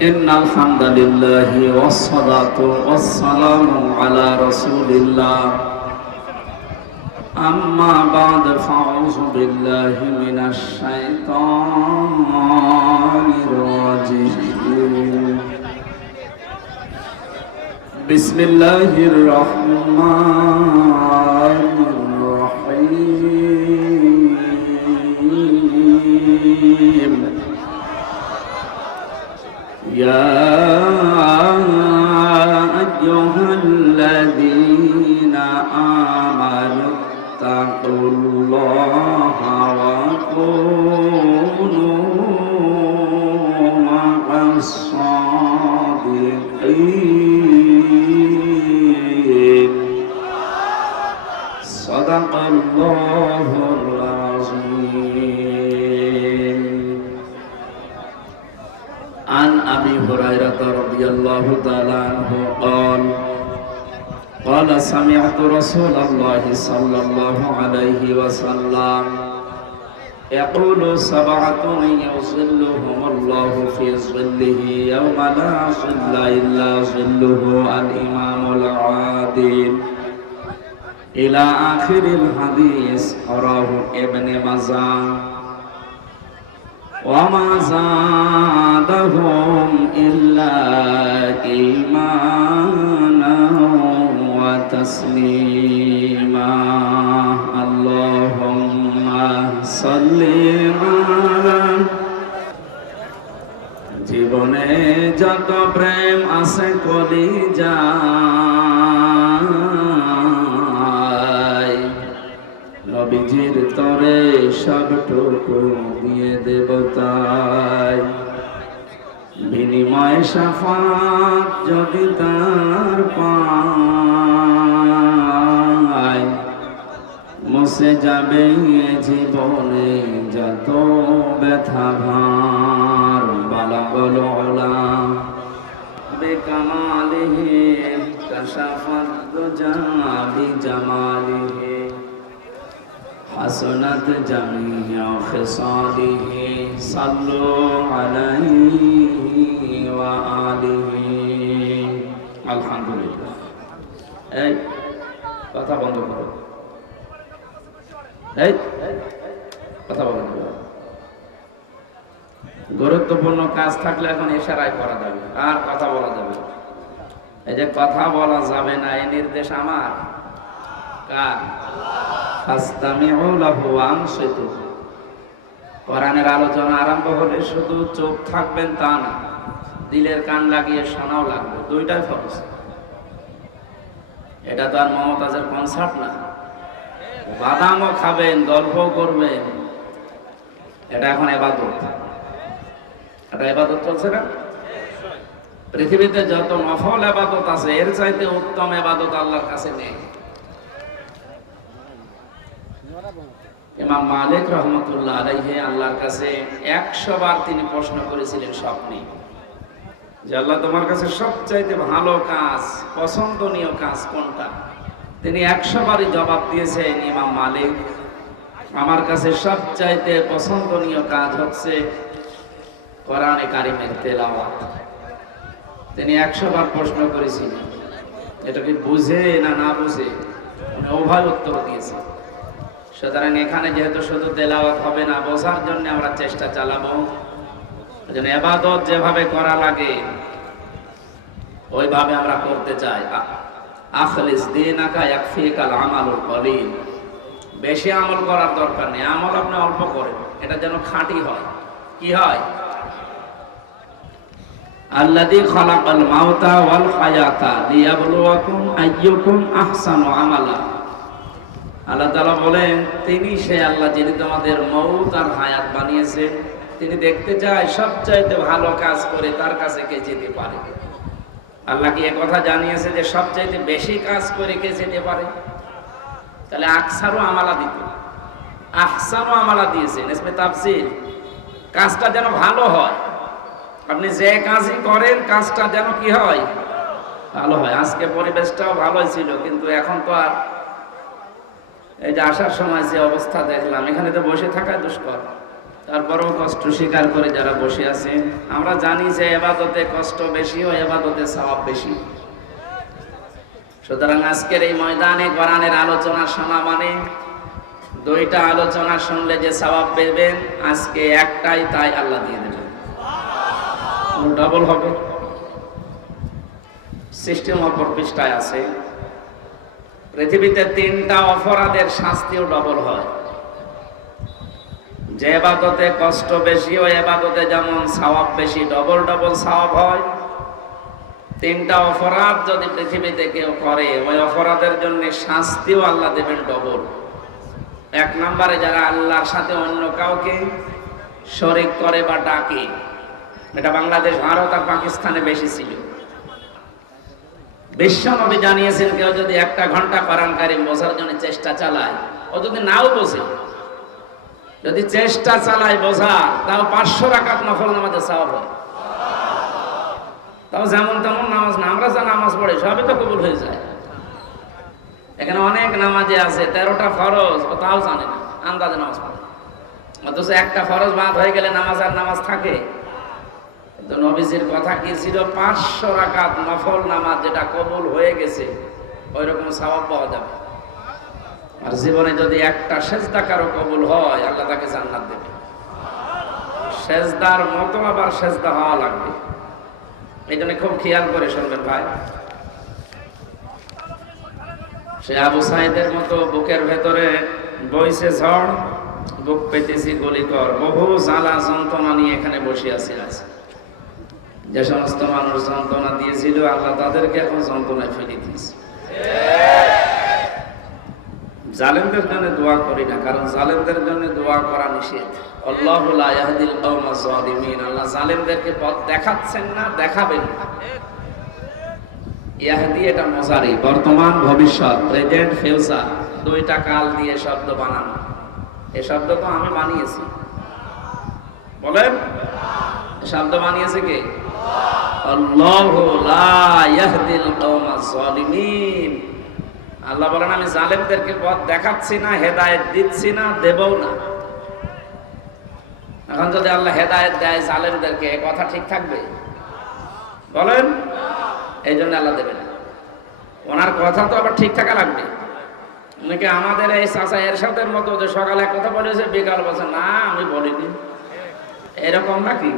ইন্নাল হামদালিল্লাহি ওয়াস সালাতু ওয়াস সালামু আলা রাসূলিল্লাহ আম্মা বা'দ ফাউযু বিল্লাহি মিনাশ শাইতানির রাজীম বিসমিল্লাহির রহমানির রহিম يا أيها الذين آمنوا اتقوا الله وكونوا مع الصادقين صدق الله العظيم. عن أبي هريرة رضي الله تعالى عنه قال سمعت رسول الله صلى الله عليه وسلم يقول سبعة يظلهم الله في ظله يوم لا ظل إلا ظله الإمام العادل إلى آخر الحديث. رواه ابن ماجه وما زادهم إلا إيمانا وتسليما. اللهم صل على জীবনে যত প্রেম আছে কলিজায় নবীজির তরে সবটুকু দিয়ে দেবতায় বিনিময় শাফাত যদি তার পায় মুছে যাবে জীবনে যত ব্যথা ভার বালাগল ওলা বেকামালিহি কাশাফাত দুজা বিজামালিহি حسنت جميع خصاله صلوا عليه وآله. আলহামদুলিল্লাহ। এই কথা বন্ধ করো, এই কথা বন্ধ করো। গুরুত্বপূর্ণ কাজ থাকলে এখন ইশারায় করা যাবে, আর কথা বলা যাবে। এই যে কথা বলা যাবে না, এই নির্দেশ আমার কার? কোরআনের আলোচনা আরম্ভ হলে শুধু চোখ থাকবেন তা না, দিলের কান লাগিয়ে শোনাও লাগবে, দুইটাই ফরজ। এটা তো আর মমতাজের কনসার্ট না, বাদামও খাবেন, গল্পও করবেন, এটা এখন ইবাদত। এটা ইবাদত চলছে না? পৃথিবীতে যত নফল ইবাদত আছে এর চাইতে উত্তম ইবাদত আল্লাহর কাছে নেই। ইমাম মালিক রহমতুল্লাহ আলাইহি আল্লাহর কাছে 100 বার তিনি প্রশ্ন করেছিলেন স্বপ্নে যে আল্লাহ তোমার কাছে সবচাইতে ভালো কাজ, পছন্দনীয় কাজ কোনটা? তিনি 100 বারই জবাব দিয়েছেন ইমাম মালিক, আমার কাছে সবচাইতে পছন্দনীয় কাজ হচ্ছে কোরআনে কারিমের তেলাওয়াত। তিনি 100 বার প্রশ্ন করেছিলেন, এটা কি বুঝে না না বুঝে? উভয় উত্তর দিয়েছে। সুতরাং এখানে যেহেতু শুধু তেলাওয়াত হবে না, বোঝার জন্য আমরা চেষ্টা চালাবো। যেন ইবাদত যেভাবে করা লাগে ওইভাবে আমরা করতে চাই। আখলিস দীনাকা ইয়াকফিকাল আমালুল কলিল। বেশি আমল করার দরকার নেই, আমল আপনি অল্প করেন, এটা যেন খাঁটি হয়। কি হয়? আল্লাযী খালাকাল মাউতা ওয়াল হায়াতা লিয়াবলুয়াকুম আইয়ুকুম আহসানু আমালা। আল্লাহ তাআলা বলেন, তিনি সে আল্লাহ যিনি তোমাদের মউত আর হায়াত বানিয়েছেন। তিনি দেখতে চায় সবচাইতে ভালো কাজ করে তার কাছে কে যেতে পারে। আল্লাহ কি এই কথা জানিয়েছে যে সবচাইতে বেশি কাজ করে কে যেতে পারে? তাহলে আকসারু আমালা দিত, আহসানু আমালা দিয়েছেন। ইসমে তাফসীর, কাজটা যেন ভালো হয়। আপনি যে কাজই করেন কাজটা যেন কি হয়? ভালো হয়। আজকে পরিবেশটাও ভালোই ছিল, কিন্তু এখন তো আর এই যে আসার সময় যে অবস্থা দেখলাম, এখানে তো বসে থাকাই দুষ্কর। তারপরেও কষ্ট স্বীকার করে যারা বসে আছে, আমরা জানি যে ইবাদতে কষ্ট বেশি ও ইবাদতে সওয়াব বেশি। সুতরাং আজকের এই ময়দানে কোরআনের আলোচনা শোনা মানে দুইটা আলোচনা শুনলে যে সওয়াব পাবেন, আজকে একটাই তাই আল্লাহ দিয়ে দেবেন, ডবল হবে। সিস্টেম অপর পৃষ্ঠায় আছে, পৃথিবীতে 3টা অপরাধের শাস্তিও ডবল হয়। যে ইবাদতে কষ্ট বেশি ও ইবাদতে যেমন সওয়াব বেশি, ডবল ডবল সওয়াব হয়। 3টা অপরাধ যদি পৃথিবীতে কেউ করে, ওই অপরাধের জন্য শাস্তিও আল্লাহ দেবেন ডবল। 1 নম্বরে যারা আল্লাহর সাথে অন্য কাউকে শরীক করে বা ডাকে, এটা বাংলাদেশ, ভারত আর পাকিস্তানে বেশি ছিল। বিশ্বনবী জানিয়েছেন কেউ যদি 1 ঘন্টা কোরআন কারীম বোঝার জন্য চেষ্টা চালায়, ও যদি নাও বোঝে, যদি চেষ্টা চালায় বোঝা, তাও 500 রাকাত নফল নামাজের সওয়াব হয়। তাও যেমন তেমন নামাজ না, আমরা যা নামাজ পড়ি সবই তো কবুল হয়ে যায়। এখানে অনেক নামাজে আছে 13টা ফরজ, ও তাও জানে না, আন্দাজে নামাজ পড়ে। অথচ একটা ফরজ বাদ হয়ে গেলে নামাজ আর নামাজ থাকে। তো নবীজির কথা কি ছিল? 500 রাকাত নফল নামাজ যেটা কবুল হয়ে গেছে, ওই রকম সওয়াব পাওয়া যাবে। আর জীবনে যদি একটা সেজদা কারো কবুল হয়, আল্লাহ তাকে জান্নাত দেবে। সেজদার মতো আবার সেজদা হওয়া লাগবে। এই জন্য খুব খেয়াল করে শুনবেন ভাই। সে আবু সাইদের মতো বুকের ভেতরে বইছে ঝড়, বুক পেতেছি গলিকর, বহু জ্বালা যন্ত্রণা নিয়ে এখানে বসে আছি। আজ যে সমস্ত মানুষ যন্ত্রণা দিয়েছিল, আল্লাহ তাদেরকে এখন যন্ত্রণায় ফেলে দিয়েছে। জালেমদের জন্য দোয়া করি না, কারণ জালেমদের জন্য দোয়া করা নিষেধ। আল্লাহু লা ইয়াহদিল কওমাজ জালিমিন, আল্লাহ জালেমদেরকে পথ দেখাচ্ছেন না, দেখাবেন না। ইয়াহদি এটা মুজারি, বর্তমান ভবিষ্যৎ, প্রেজেন্ট ফিউচার, 2টা কাল দিয়ে শব্দ বানানো। এই শব্দ তো আমি বানিয়েছি, বলেন শব্দ বানিয়েছে কে? আল্লাহু লা ইয়াহদিল কওমাজ জালিমিন। আল্লাহ বলেন আমি জালেমদেরকে পথ দেখাচ্ছি না, হেদায়েত দিচ্ছি না, দেবও না। এখন যদি আল্লাহ হেদায়েত দেয় জালেমদেরকে, কথা ঠিক থাকবে? বলেন। এই জন্য আল্লাহ দেবে না। ওনার কথা তো আবার ঠিক থাকা লাগবে। নাকি আমাদের এই চাচা এরশাদের মতো যে সকালে কথা বলেছে, বিকাল বলছে না আমি বলিনি, এরকম নাকি?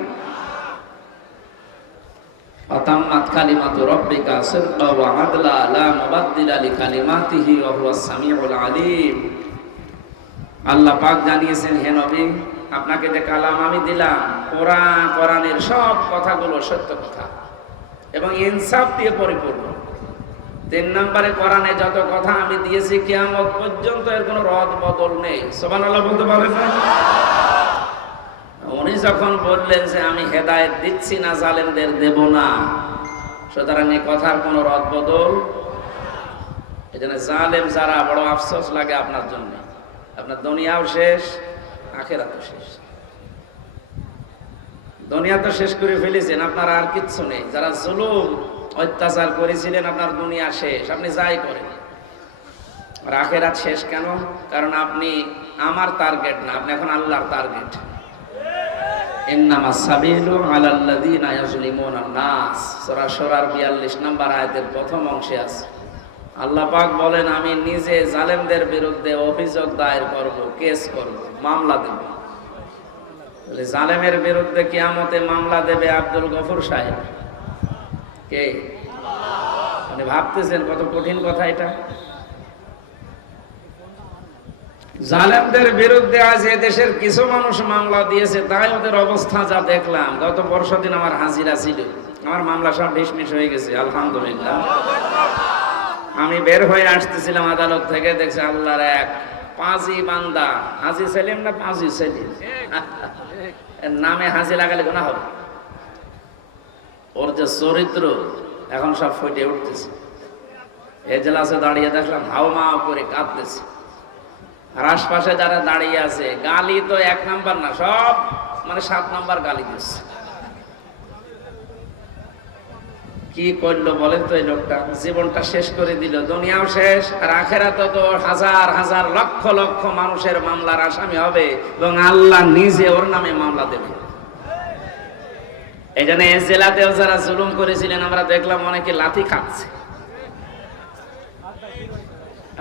আতাম্মাত কালিমাতু রাব্বিকা সিদকা ওয়া আদলা লা মুবাদদিলা লিকালিমাতিহি ওয়া হুয়াস সামিউল আলিম। আল্লাহ পাক জানিয়েছেন, হে নবী, আপনাকে যে কালাম আমি দিলাম, কোরআনের সব কথাগুলো সত্য কথা এবং ইনসাফ দিয়ে পরিপূর্ণ। 3 নম্বরে কোরআনে যত কথা আমি দিয়েছি কিয়ামত পর্যন্ত এর কোনো রদ বদল নেই। সুবহানাল্লাহ বলতে পারেন না? উনি যখন বললেন যে আমি হেদায়েত দিচ্ছি না, জালেমদের দেব না, সুতরাং এই কথার কোনো রদ বদল। এই জন্য জালেম যারা, বড় আফসোস লাগে আপনার জন্য। আপনার দুনিয়াও শেষ, আখিরাতও শেষ। দুনিয়া তো শেষ করে ফেলেছেন, আপনার আর কিচ্ছু নেই। যারা জুলুম অত্যাচার করেছিলেন, আপনার দুনিয়া শেষ, আপনি যাই করেন। আর আখিরাত শেষ কেন? কারণ আপনি আমার টার্গেট না, আপনি এখন আল্লাহর টার্গেট। ইন্নামাস সাবিলু আলাল্লাযিনা ইয়াজলিমুনান নাস, সূরা শুরার 42 নম্বর আয়াতের প্রথম অংশে আছে। আল্লাহ পাক বলেন আমি নিজে জালেমদের বিরুদ্ধে অভিযোগ দায়ের করব, কেস করব, মামলা দেব। জালেমের বিরুদ্ধে কিয়ামতে মামলা দেবে আব্দুল গফুর সাহেব। কে? আপনি ভাবতেছেন কত কঠিন কথা এটা? জালেমদের বিরুদ্ধে আজ দেশের কিছু মানুষ মামলা দিয়েছে, তাই ওদের অবস্থা যা দেখলাম। গত পরশুদিন আমার হাজিরা ছিল, আমার মামলা সব ঢিসমিস হয়ে গেছে, আলহামদুলিল্লাহ। আমি বের হয়ে আসতেছিলাম আদালত থেকে, দেখছি আল্লাহর এক পাজি বান্দা, হাজি সেলিম না পাজি সেলিম, নামে হাজি লাগালে গুনাহ হবে। ওর যে চরিত্র এখন সব ফুটে উঠতেছে। এজলাসে দাঁড়িয়ে দেখলাম হাওমাও করে কাঁদতেছে। আর আশপাশে যারা দাঁড়িয়ে আছে, গালি তো 1 নাম্বার না, সব মানে 7 নাম্বার গালি দিচ্ছে। কি করলো বলেন তো এই লোকটা? জীবনটা শেষ করে দিল, দুনিয়াও শেষ, আর আখেরাতে তো হাজার হাজার লক্ষ লক্ষ মানুষের মামলার আসামি হবে এবং আল্লাহ নিজে ওর নামে মামলা দেবে। এই জন্য এই জেলাতেও যারা জুলুম করেছিলেন আমরা দেখলাম অনেকে লাথি খাচ্ছে।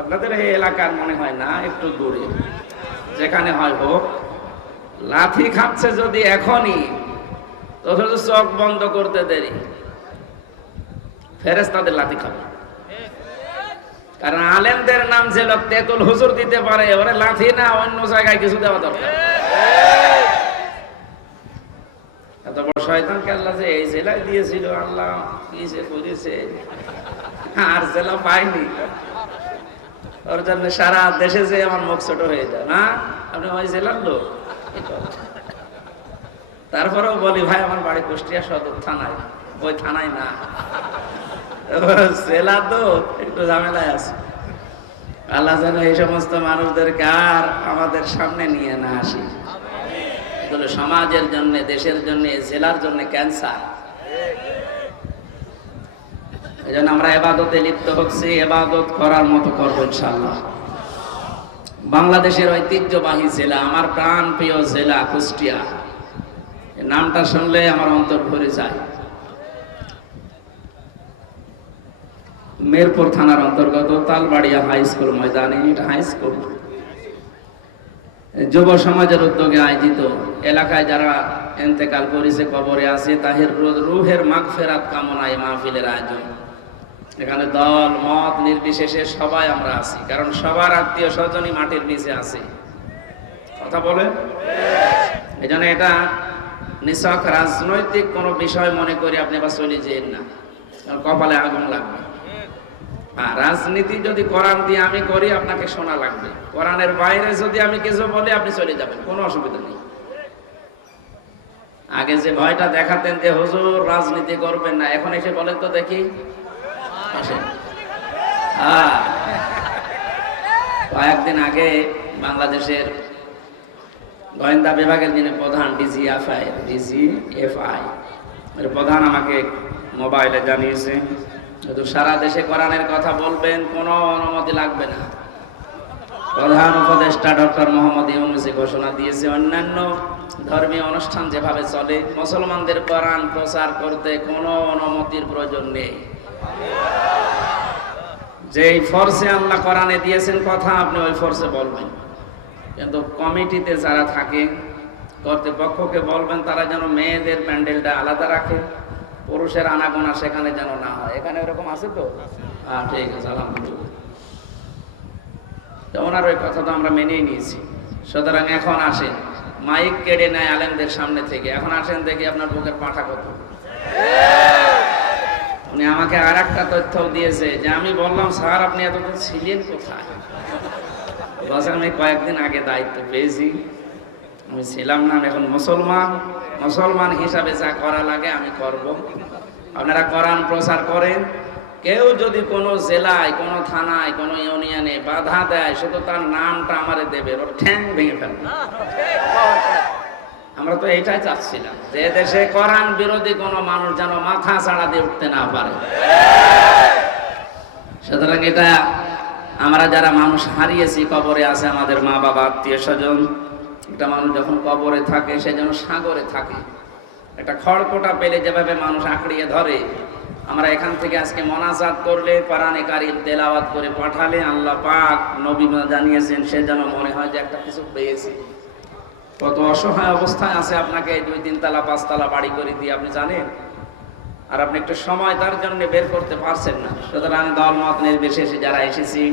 আপনাদের এই এলাকার মনে হয় না, একটু দূরে যেখানে হয় হোক, লাথি খাচ্ছে যদি এখনই, তো চোখ বন্ধ করতে দেরি, ফেরেশতাদের লাথি খাবে। কারণ আলেমদের নাম যে লোক তেতুল হুজুর দিতে পারে, ওরে লাথি না অন্য জায়গায় কিছু দেওয়া দরকার। এত বড় শয়তানকে আল্লাহ যে এই জেলায় দিয়েছিল, আল্লাহ কি যে করেছে, আর জেলা পাইনি। ওর জন্য সারা দেশে যে আমার মুখ ছোট হয়ে যায় না, আপনি ওই জেলার লোক। তারপরেও বলি ভাই আমার বাড়ি কুষ্টিয়া সদর থানায়, ওই থানায় না, জেলা তো একটু ঝামেলায় আছে। আল্লাহ যেন এই সমস্ত মানুষদেরকে আর আমাদের সামনে নিয়ে না আসি। এগুলো সমাজের জন্য, দেশের জন্য, জেলার জন্য ক্যান্সার। এই জন্য আমরা ইবাদতে লিপ্ত হচ্ছি, ইবাদত করার মতো করবো ইনশাআল্লাহ। বাংলাদেশের ঐতিহ্যবাহী জেলা, আমার প্রাণ প্রিয় জেলা কুষ্টিয়া, নামটা শুনলে আমার অন্তর ভরে যায়। মেরপুর থানার অন্তর্গত তালবাড়িয়া হাই স্কুল ময়দানে, এটা হাই স্কুল, যুব সমাজের উদ্যোগে আয়োজিত, এলাকায় যারা ইন্তেকাল করেছে, কবরে আছে, তাদের রুহের মাগফিরাত কামনায় মাহফিলের আয়োজন। এখানে দল মত নির্বিশেষে সবাই আমরা আছি, কারণ সবার আত্মীয় স্বজনই মাটির নিচে আছে। কথা বলেন? এই জন্য এটা নিছক রাজনৈতিক কোনো বিষয় মনে করি আপনি বা চলে যেন না, কপালে আগুন লাগবে। আর রাজনীতি যদি কোরআন দিয়ে আমি করি, আপনাকে শোনা লাগবে। কোরআনের বাইরে যদি আমি কিছু বলি, আপনি চলে যাবেন, কোনো অসুবিধা নেই। আগে যে ভয়টা দেখাতেন যে হুজুর রাজনীতি করবেন না, এখন এসে বলেন তো দেখি। কয়েকদিন আগে বাংলাদেশের গোয়েন্দা বিভাগের যিনি প্রধান ডিজিএফআই প্রধান আমাকে মোবাইলে জানিয়েছে, সারা দেশে কোরআনের কথা বলবেন, কোনো অনুমতি লাগবে না। প্রধান উপদেষ্টা ডক্টর মোহাম্মদ ইউনূস ঘোষণা দিয়েছে, অন্যান্য ধর্মীয় অনুষ্ঠান যেভাবে চলে, মুসলমানদের কোরআন প্রচার করতে কোনো অনুমতির প্রয়োজন নেই। যেই ফোর্সে আল্লাহ কোরআনে দিয়েছেন কথা, আপনি ওই ফোর্সে বলবেন। কিন্তু কমিটিতে যারা থাকে, কর্তৃপক্ষকে বলবেন তারা যেন মেয়েদের প্যান্ডেলটা আলাদা রাখে, পুরুষের আনাগোনা সেখানে যেন না হয়। এখানে এরকম আছে তো? ঠিক আছে, আলহামদুলিল্লাহ। ওনার ওই কথা তো আমরা মেনেই নিয়েছি। সুতরাং এখন আসেন, মাইক কেড়ে নেয় আলেমদের সামনে থেকে, এখন আসেন দেখি আপনার বুকের পাঠা কত। উনি আমাকে আর একটা তথ্য দিয়েছে যে আমি বললাম, স্যার আপনি এতদিন ছিলেন কোথায়? আমি কয়েকদিন আগে দায়িত্ব পেয়েছি, আমি ছিলাম না, আমি এখন মুসলমান হিসাবে যা করা লাগে আমি করব। আপনারা কোরআন প্রচার করেন, কেউ যদি কোনো জেলায়, কোনো থানায়, কোনো ইউনিয়নে বাধা দেয়, শুধু তার নামটা আমারে দেবে, ওর ঠ্যাং ভেঙে ফেলবে। আমরা তো এটাই চাচ্ছিলাম, যে দেশে কোরআন বিরোধী কোনো মানুষ যেন মাথা ছাড়া দিয়ে উঠতে না পারে। সুতরাং এটা আমরা যারা মানুষ হারিয়েছি, কবরে আছে আমাদের মা বাবা, আত্মীয় স্বজন, একটা মানুষ যখন কবরে থাকে সে যেন সাগরে থাকে। একটা খড়কোটা পেলে যেভাবে মানুষ আঁকড়িয়ে ধরে, আমরা এখান থেকে আজকে মোনাজাত করলে, কোরআনে কারীম তেলাওয়াত করে পাঠালে, আল্লাহ পাক নবী জানিয়েছেন, সে যেন মনে হয় যে একটা কিছু পেয়েছি। কত অসহায় অবস্থায় আছে, আপনাকে 2-3 তালা 5 তালা বাড়ি করে দিয়ে আপনি জানেন, আর আপনি একটু সময় তার জন্য বের করতে পারছেন না। সুতরাং দল মত নির্বিশেষে যারা এসেছি,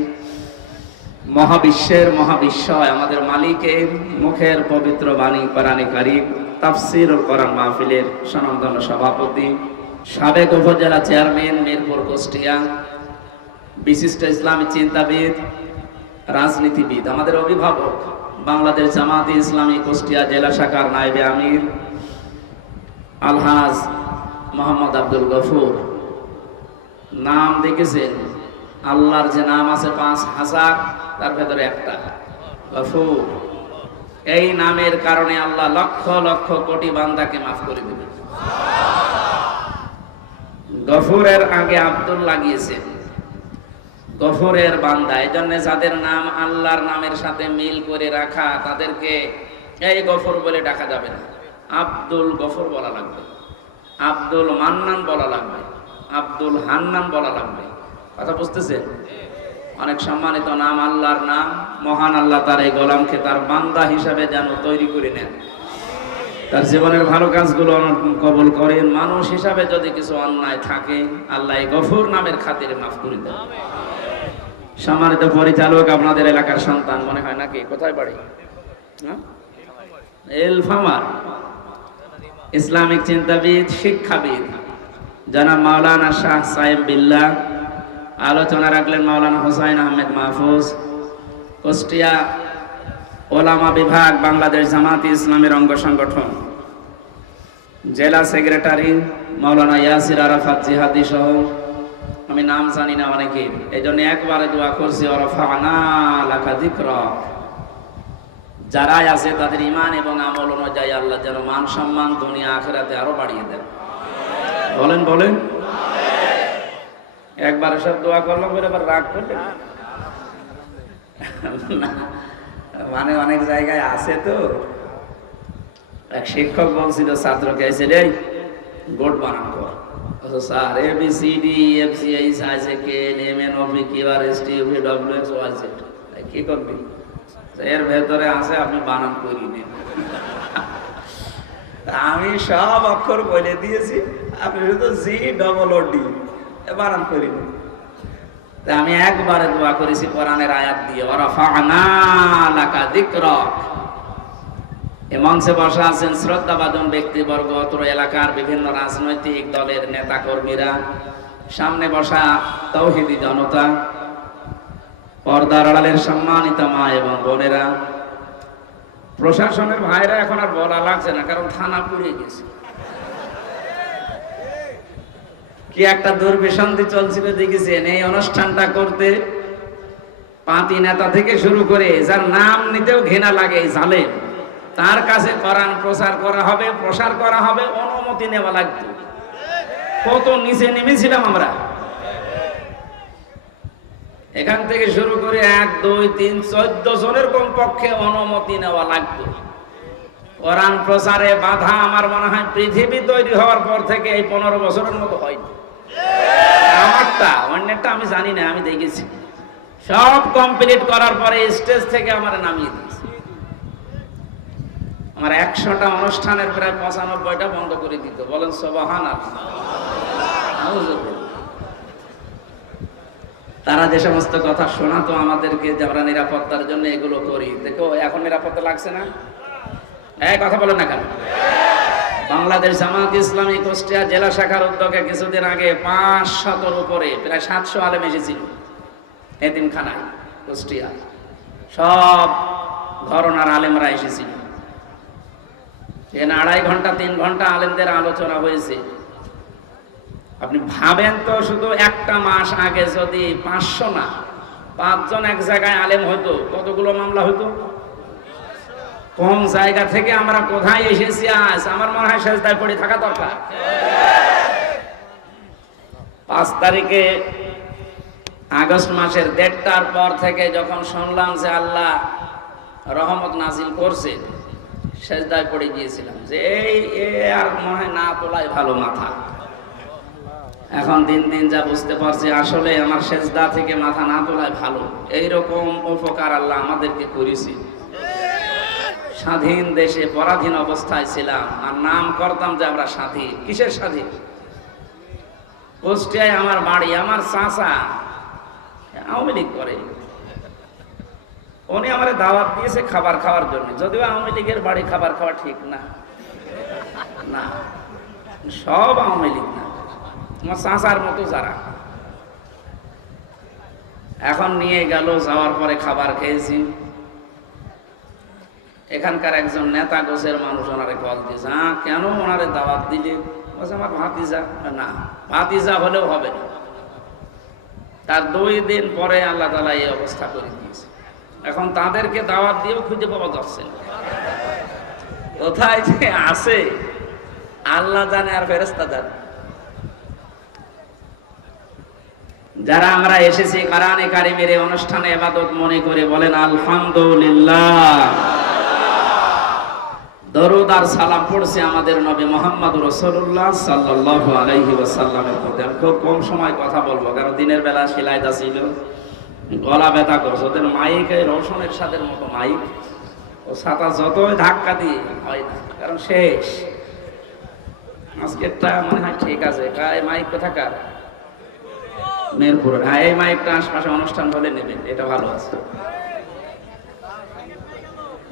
মহাবিশ্বের মহাবিশ্বয় আমাদের মালিকের মুখের পবিত্র বাণী কোরআনে কারীম তাফসীর ও কোরআন মাহফিলের স্বনামধন্য সভাপতি, সাবেক উপজেলা চেয়ারম্যান মিরপুর কুষ্টিয়া, বিশিষ্ট ইসলামী চিন্তাবিদ, রাজনীতিবিদ, আমাদের অভিভাবক, বাংলাদেশ জামাতে ইসলামী কুষ্টিয়া জেলা শাখার নায়েবে আমির আলহাজ মোহাম্মদ আব্দুল গফুর। নাম দেখেছেন, আল্লাহর যে নাম আছে 5000, তার ভেতরে একটা গফুর। এই নামের কারণে আল্লাহ লক্ষ লক্ষ কোটি বান্দাকে মাফ করে দেবেন। গফুরের আগে আব্দুল লাগিয়েছেন, গফুরের বান্দা। এই জন্য যাদের নাম আল্লাহর নামের সাথে মিল করে রাখা তাদেরকে এই গফুর বলে ডাকা যাবে না, আব্দুল গফুর বলা লাগবে, আব্দুল মান্নান বলা লাগবে, আব্দুল হান্নান বলা লাগবে। কথা বুঝতেছেন? অনেক সম্মানিত নাম, আল্লাহর নাম। মহান আল্লাহ তার এই গোলামকে তার বান্দা হিসাবে যেন তৈরি করে নেন, তার জীবনের ভালো কাজগুলো কবুল করেন। মানুষ হিসাবে যদি কিছু অন্যায় থাকে আল্লাহ এই গফুর নামের খাতিরে মাফ করে দেন। সম্মানিত পরিচালক, আপনাদের এলাকার সন্তান মনে হয় নাকি? কোথায় বাড়ি? এলফামার, ইসলামিক চিন্তাবিদ, শিক্ষাবিদ জনাব মাওলানা শাহ সাহেব বিল্লাহ। আলোচনা রাখলেন মাওলানা হোসাইন আহমেদ মাহফুজ, কুষ্টিয়া ওলামা বিভাগ, বাংলাদেশ জামাত ইসলামের অঙ্গ সংগঠন, জেলা সেক্রেটারি মাওলানা ইয়াসির আরাফাত জিহাদি সহ আমি নাম জানি না অনেকের, এই জন্য একবারে দোয়া করছি ওয়ারাফা'না লাকা যিকরাক। যারাই আছে তাদের ঈমান এবং আমল অনুযায়ী আল্লাহ যেন মান সম্মান দুনিয়া আখিরাতে আরো বাড়িয়ে দেন। বলেন বলেন একবার সব দোয়া করলাম বলে আবার রাগ করলেন? মানে অনেক জায়গায় আছে তো। এক শিক্ষক বলছিল ছাত্রকে, এসে রে গোট বানান কর। Sir A B C D F C H I J K L M N O P Q R S T U V W X Y Z, কি করবি? এর ভেতরে আছে, আপনি বানান করি নিন। আমি সব অক্ষর বলে দিয়েছি, আপনি শুধু জি ডবল ও ডি বানান করি নিন। আমি একবারে দোয়া করেছি কোরআনের আয়াত দিয়ে, ওয়ারাফা'না লাকা যিকরাক। এই মঞ্চে বসা আছেন শ্রদ্ধাভাজন ব্যক্তিবর্গ, অত্র এলাকার বিভিন্ন রাজনৈতিক দলের নেতা কর্মীরা, সামনে বসা তাওহীদি জনতা, পর্দার আড়ালের সম্মানিত মা এবং বোনেরা, প্রশাসনের ভাইরা। এখন আর বলা লাগছে না, কারণ থানা পুড়িয়ে গেছে। কি একটা দুর্বিসন্ধি চলছিল দেখেছেন? এই অনুষ্ঠানটা করতে পাতি নেতা থেকে শুরু করে যার নাম নিতেও ঘৃণা লাগে জালেম, তার কাছে কোরআন প্রচার করা হবে, প্রসার করা হবে, অনুমতি নেওয়া লাগতো। কত নিচে নেমেছিলাম আমরা। এখান থেকে শুরু করে 1 2 3 14 জনের কমপক্ষে অনুমতি নেওয়া লাগতো। কোরআন প্রচারে বাধা আমার মনে হয় পৃথিবী তৈরি হওয়ার পর থেকে এই 15 বছরের মতো হয়নি। আমারটা, অন্যটা আমি জানি না, আমি দেখেছি। সব কমপ্লিট করার পরে স্টেজ থেকে আমার নামিয়ে দিয়েছে। আমার 100টা অনুষ্ঠানের প্রায় 95টা বন্ধ করে দিত। বলেন সুবহানাল্লাহ। তারা যে সমস্ত কথা শোনাতো আমাদেরকে যে আমরা নিরাপত্তার জন্য এগুলো করি, দেখো এখন নিরাপত্তা লাগছে না? কথা বলেন না কেন? বাংলাদেশ জামাত ইসলামী কুষ্টিয়া জেলা শাখার উদ্যোগে কিছুদিন আগে 500-র উপরে প্রায় 700 আলেম এসেছিল এতিমখানায় কুষ্টিয়া। সব ঘরানার আলেমরা এসেছিল। এখানে 2.5 ঘন্টা 3 ঘন্টা আলেমদের আলোচনা হয়েছে। আপনি ভাবেন তো, শুধু একটা মাস আগে যদি 500 না 5 জন এক জায়গায় আলেম হতো, কতগুলো মামলা হতো? কোন জায়গা থেকে আমরা কোথায় এসেছি আজ? আমার মনে হয় সেজদায় পড়ে থাকা দরকার। 5 তারিখে আগস্ট মাসের 1:30টার পর থেকে যখন শুনলাম যে আল্লাহ রহমত নাজিল করছে, সেজদায় পড়ে গিয়েছিলাম যে এই আর মনে হয় না তোলাই ভালো মাথা। এখন দিন দিন যা বুঝতে পারছি, আসলে আমার সেজদা থেকে মাথা না তোলায় ভালো। এইরকম উপকার আল্লাহ আমাদেরকে করেছে। স্বাধীন দেশে পরাধীন অবস্থায় ছিলাম আর নাম করতাম যে আমরা স্বাধীন। কিসের স্বাধীন? কুষ্টিয়ায় আমার বাড়ি, আমার চাচা আওয়ামী লীগ করে, উনি আমার দাওয়াত দিয়েছে খাবার খাওয়ার জন্য। যদিও আওয়ামী লীগের বাড়ি খাবার খাওয়া ঠিক না, না সব আওয়ামী লীগ না, আমার চাচার মতো যারা। এখন নিয়ে গেল, যাওয়ার পরে খাবার খেয়েছি। এখানকার একজন নেতা গোছের মানুষ ওনারে কল দিয়েছে, কেন ওনারে দাওয়াত দিলে? বলছে আমার ভাতিজা। না, ভাতিজা হলেও হবে না। তার 2 দিন পরে আল্লাহ তাআলা এই অবস্থা করে দিয়েছে। এখন তাদেরকে দাওয়াত দিয়েও খুঁজে পাওয়া যাচ্ছে না। কোথায় যে আছে আল্লাহ জানে আর ফেরেশতা জানে। যারা আমরা এসেছি কোরআনে কারিমের এই অনুষ্ঠানে ইবাদত মনে করে বলেন আলহামদুলিল্লাহ। দরুদ আর সালাম পড়ছে আমাদের নবী মুহাম্মদ রাসূলুল্লাহ সাল্লাল্লাহু আলাইহি ওয়াসাল্লামের প্রতি। আমি খুব কম সময় কথা বলবো, কারণ দিনের বেলা সেলাইটা ছিল, গলা ব্যথা করছে। ওদের মাইক এই রওশনের সাদের মতো মাইক, ও ছাতা যতই ধাক্কা দিয়ে হয় না, কারণ শেষ। আজকেরটা মনে হয় ঠিক আছে। এই মাইক কোথাকার? মেরপুর। হ্যাঁ, এই মাইকটা আশপাশে অনুষ্ঠান হলে নেবেন, এটা ভালো আছে।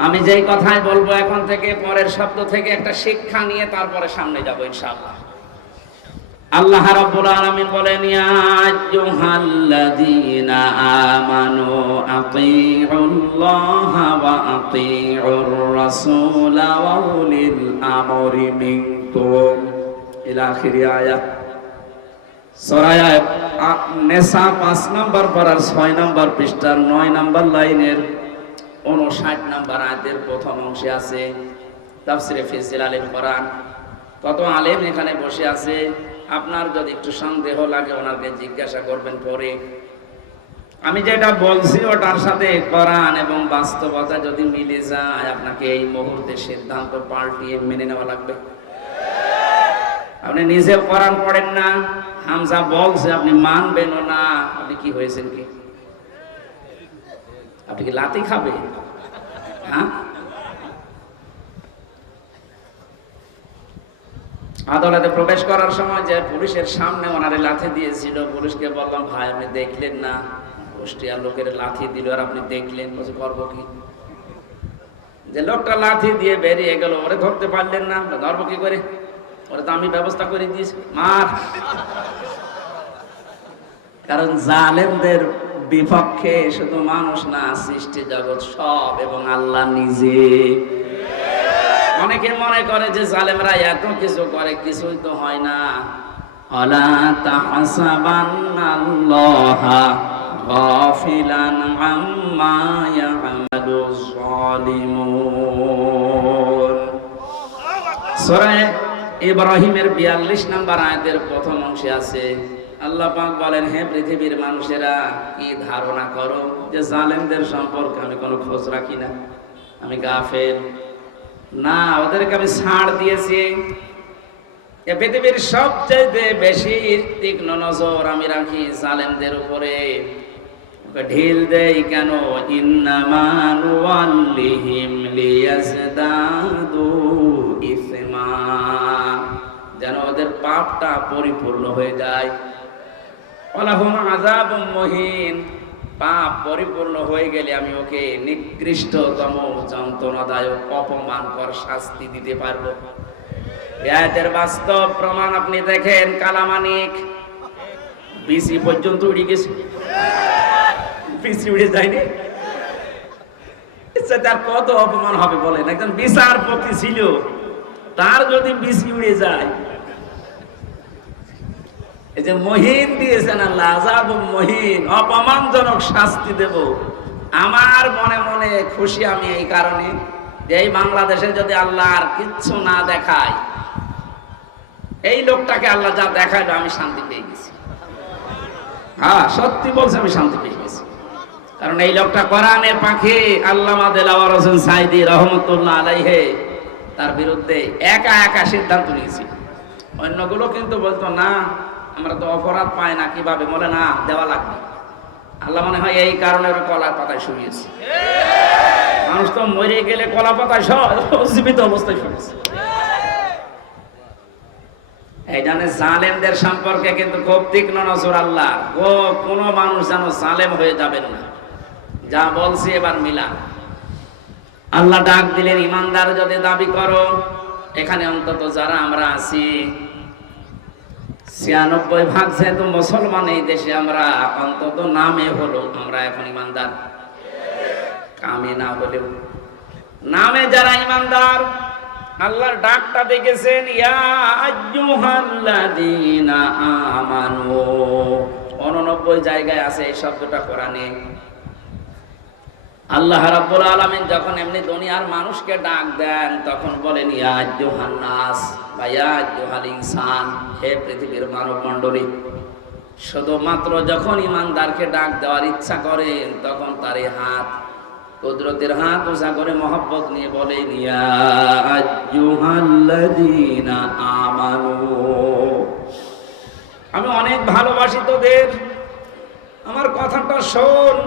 আমি যেই কথাই বলবো এখন থেকে, পরের শব্দ থেকে একটা শিক্ষা নিয়ে তারপরে সামনে যাব ইনশাআল্লাহ। আল্লাহ রাব্বুল আলামিন বলেন, ইয়া আইয়ুহাল্লাযীনা আমানু আতিউল্লাহা ওয়া আতিউর রাসূলা ওয়া উলিল আমরি মিনকুম ইলা আখিরি আয়াত। সূরা নিসা 5 নম্বর পারার 6 নম্বর পৃষ্ঠার 9 নম্বর লাইনের 59 নম্বর আয়াতের প্রথম অংশে আছে তাফসীরে ফি জিলালিল কোরআন। কত আলেম এখানে বসে আছে, আপনার যদি একটু সন্দেহ লাগে ওনাকে জিজ্ঞাসা করবেন পরে। আমি যেটা বলছি ওটার সাথে কোরআন এবং বাস্তবতা যদি মিলে যায়, আপনাকে এই মুহূর্তে সিদ্ধান্ত পাল্টিয়ে মেনে নেওয়া লাগবে। আপনি নিজে কোরআন পড়েন না, হামজা বলছে আপনি মানবেন না, আপনি কি হয়েছেন? কি আপনি কি লাথি খাবে? হ্যাঁ, আদালতে প্রবেশ করার সময় যে পুলিশের সামনে ওনারে লাথি দিয়েছিল, পুলিশকে বললাম ভাই আপনি দেখলেন না, কুষ্টিয়া লোকের লাথি দিল আর আপনি দেখলেন, বলছে করবো কি? যে লোকটা লাথি দিয়ে বেরিয়ে গেল, ওরে ধরতে পারলেন না, ধরবো কি করে? ওরে তো আমি ব্যবস্থা করে দিয়েছি, মার। কারণ জালেমদের বিপক্ষে শুধু মানুষ না, সৃষ্টি জগৎ সব এবং আল্লাহ নিজে। অনেকে মনে করে যে জালেমরা এত কিছু করে, কিছুই তো হয় না। আলা তাহসাবান্নাল্লাহা গাফিলান আম্মা ইয়ামালুজ জালিমুন। সূরা ইব্রাহিমের 42 নম্বর আয়াতের প্রথম অংশে আছে, আল্লাহ পাক বলেন, হে পৃথিবীর মানুষেরা, কি ধারণা করো যে জালেমদের সম্পর্কে আমি কোনো খোঁজ রাখি না, আমি গাফেল না, ওদেরকে আমি ছাড় দিয়েছি। এ পৃথিবীর সবচেয়ে বেশি তীক্ষ্ণ নজর আমি রাখি জালেমদের উপরে। ঢিল দেই কেন? ইন্নামা নুওয়াল্লিহিম লিয়াজদাদু ইসমা, যেন ওদের পাপটা পরিপূর্ণ হয়ে যায়। ওয়ালাহুম আযাবুম মুহিন, পাপ পরিপূর্ণ হয়ে গেলে আমি ওকে নিকৃষ্টতম যন্ত্রণাদায়ক অপমানকর শাস্তি দিতে পারবো। এর বাস্তব প্রমাণ আপনি দেখেন, কালামানিক বিসি পর্যন্ত উড়ে গেছে, বিসি উড়ে যায়নি, তার কত অপমান হবে বলেন? একজন বিচারপতি ছিল, তার যদি বিসি উড়ে যায়। এই যে মহিন দিয়েছেন আল্লাহ, আযাবুম মহিন, অপমানজনক শাস্তি দেব। আমার মনে মনে খুশি আমি এই কারণে যে এই বাংলাদেশে যদি আল্লাহ আর কিচ্ছু না দেখায়, এই লোকটাকে আল্লাহ যা দেখাইলো আমি শান্তি পেয়ে গেছি। হ্যাঁ, সত্যি বলছে, আমি শান্তি পেয়ে গেছি। কারণ এই লোকটা কোরআনের পাখি। আল্লামা দেলাওয়ার হোসেন সাইদি রহমতুল্লাহ আলাইহি তার বিরুদ্ধে একা একা সিদ্ধান্ত নিয়েছি। অন্যগুলো কিন্তু বলতো না, আমরা তো অপরাধ পাই না, কিভাবে? বলে না, দেওয়া লাগবে। আল্লাহ মনে হয় এই কারণে ওরা কলা পাতায় শুয়েছে। মানুষ তো মরে গেলে কলা পাতায় জীবিত অবস্থায় শুয়েছে। এই জন্য জালেমদের সম্পর্কে কিন্তু খুব তীক্ষ্ণ নজর আল্লাহ। কোনো মানুষ যেন জালেম হয়ে যাবেন না। যা বলছি এবার মিলা। আল্লাহ ডাক দিলেন, ইমানদার যদি দাবি করো, এখানে অন্তত যারা আমরা আছি ৯৬% যেহেতু মুসলমান এই দেশে, আমরা অন্তত নামে হলো আমরা এখন ইমানদার, কামে না হলেও নামে যারা ইমানদার, আল্লাহর ডাকটা দেখেছেন, ইয়া আইয়ুহাল্লাযীনা আমানু। 89 জায়গায় আছে এই শব্দটা কোরআনে। আল্লাহ রাব্বুল আলামিন যখন এমনি দুনিয়ার মানুষকে ডাক দেন, তখন বলেন ইয়া আইয়ুহান নাস বা ইয়া আইয়ুহাল ইনসান, হে পৃথিবীর মানব মণ্ডলী। শুধুমাত্র যখন ইমানদারকে ডাক দেওয়ার ইচ্ছা করেন তখন তার এই হাত, কুদরতের হাত উঁচা করে মহব্বত নিয়ে বলেন, ইয়া আইয়ুহাল্লাযীনা আমানু, আমি অনেক ভালোবাসি তোদের, আমার কথাটা শোন।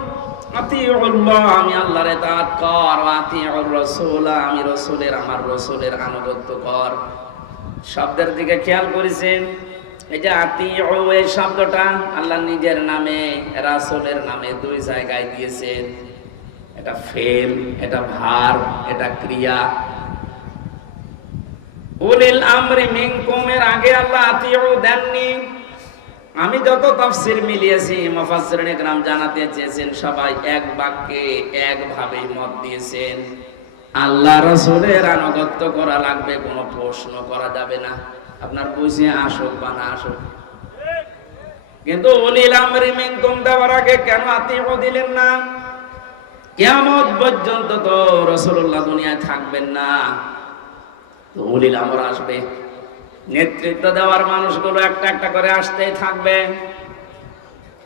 আতিউল্লাহ, আমি আল্লাহর ইতাআত কর। আতিউর রাসূল, আমি রাসূলের, আমার রাসূলের আনুগত্য কর। শব্দের দিকে খেয়াল করেছেন? এই যে আতিউ, এই শব্দটা আল্লাহ নিজের নামে, রাসূলের নামে দুই জায়গায় দিয়েছেন। এটা ফেল, এটা ভার্ব, এটা ক্রিয়া। উলিল আমরি মিনকুম এর আগে আল্লাহ আতিউ দেননি। আমি যত তাফসীর মিলিয়েছি, মুফাসসিরিন ইকরাম জানাতে চেয়েছেন, সবাই এক বাক্যে একভাবে মত দিয়েছেন, আল্লাহ রাসূলের আনুগত্য করা লাগবে, কোনো প্রশ্ন করা যাবে না, আপনার বুঝে আসুক বা না আসুক। কিন্তু উলিল আমরি মিনকুম দেওয়ার আগে কেন আতিউ দিলেন না? কিয়ামত পর্যন্ত তো রাসূলুল্লাহ দুনিয়ায় থাকবেন না, তো উলিল আমর আসবে। নেতৃত্ব দেওয়ার মানুষগুলো একটা একটা করে আসতেই থাকবে।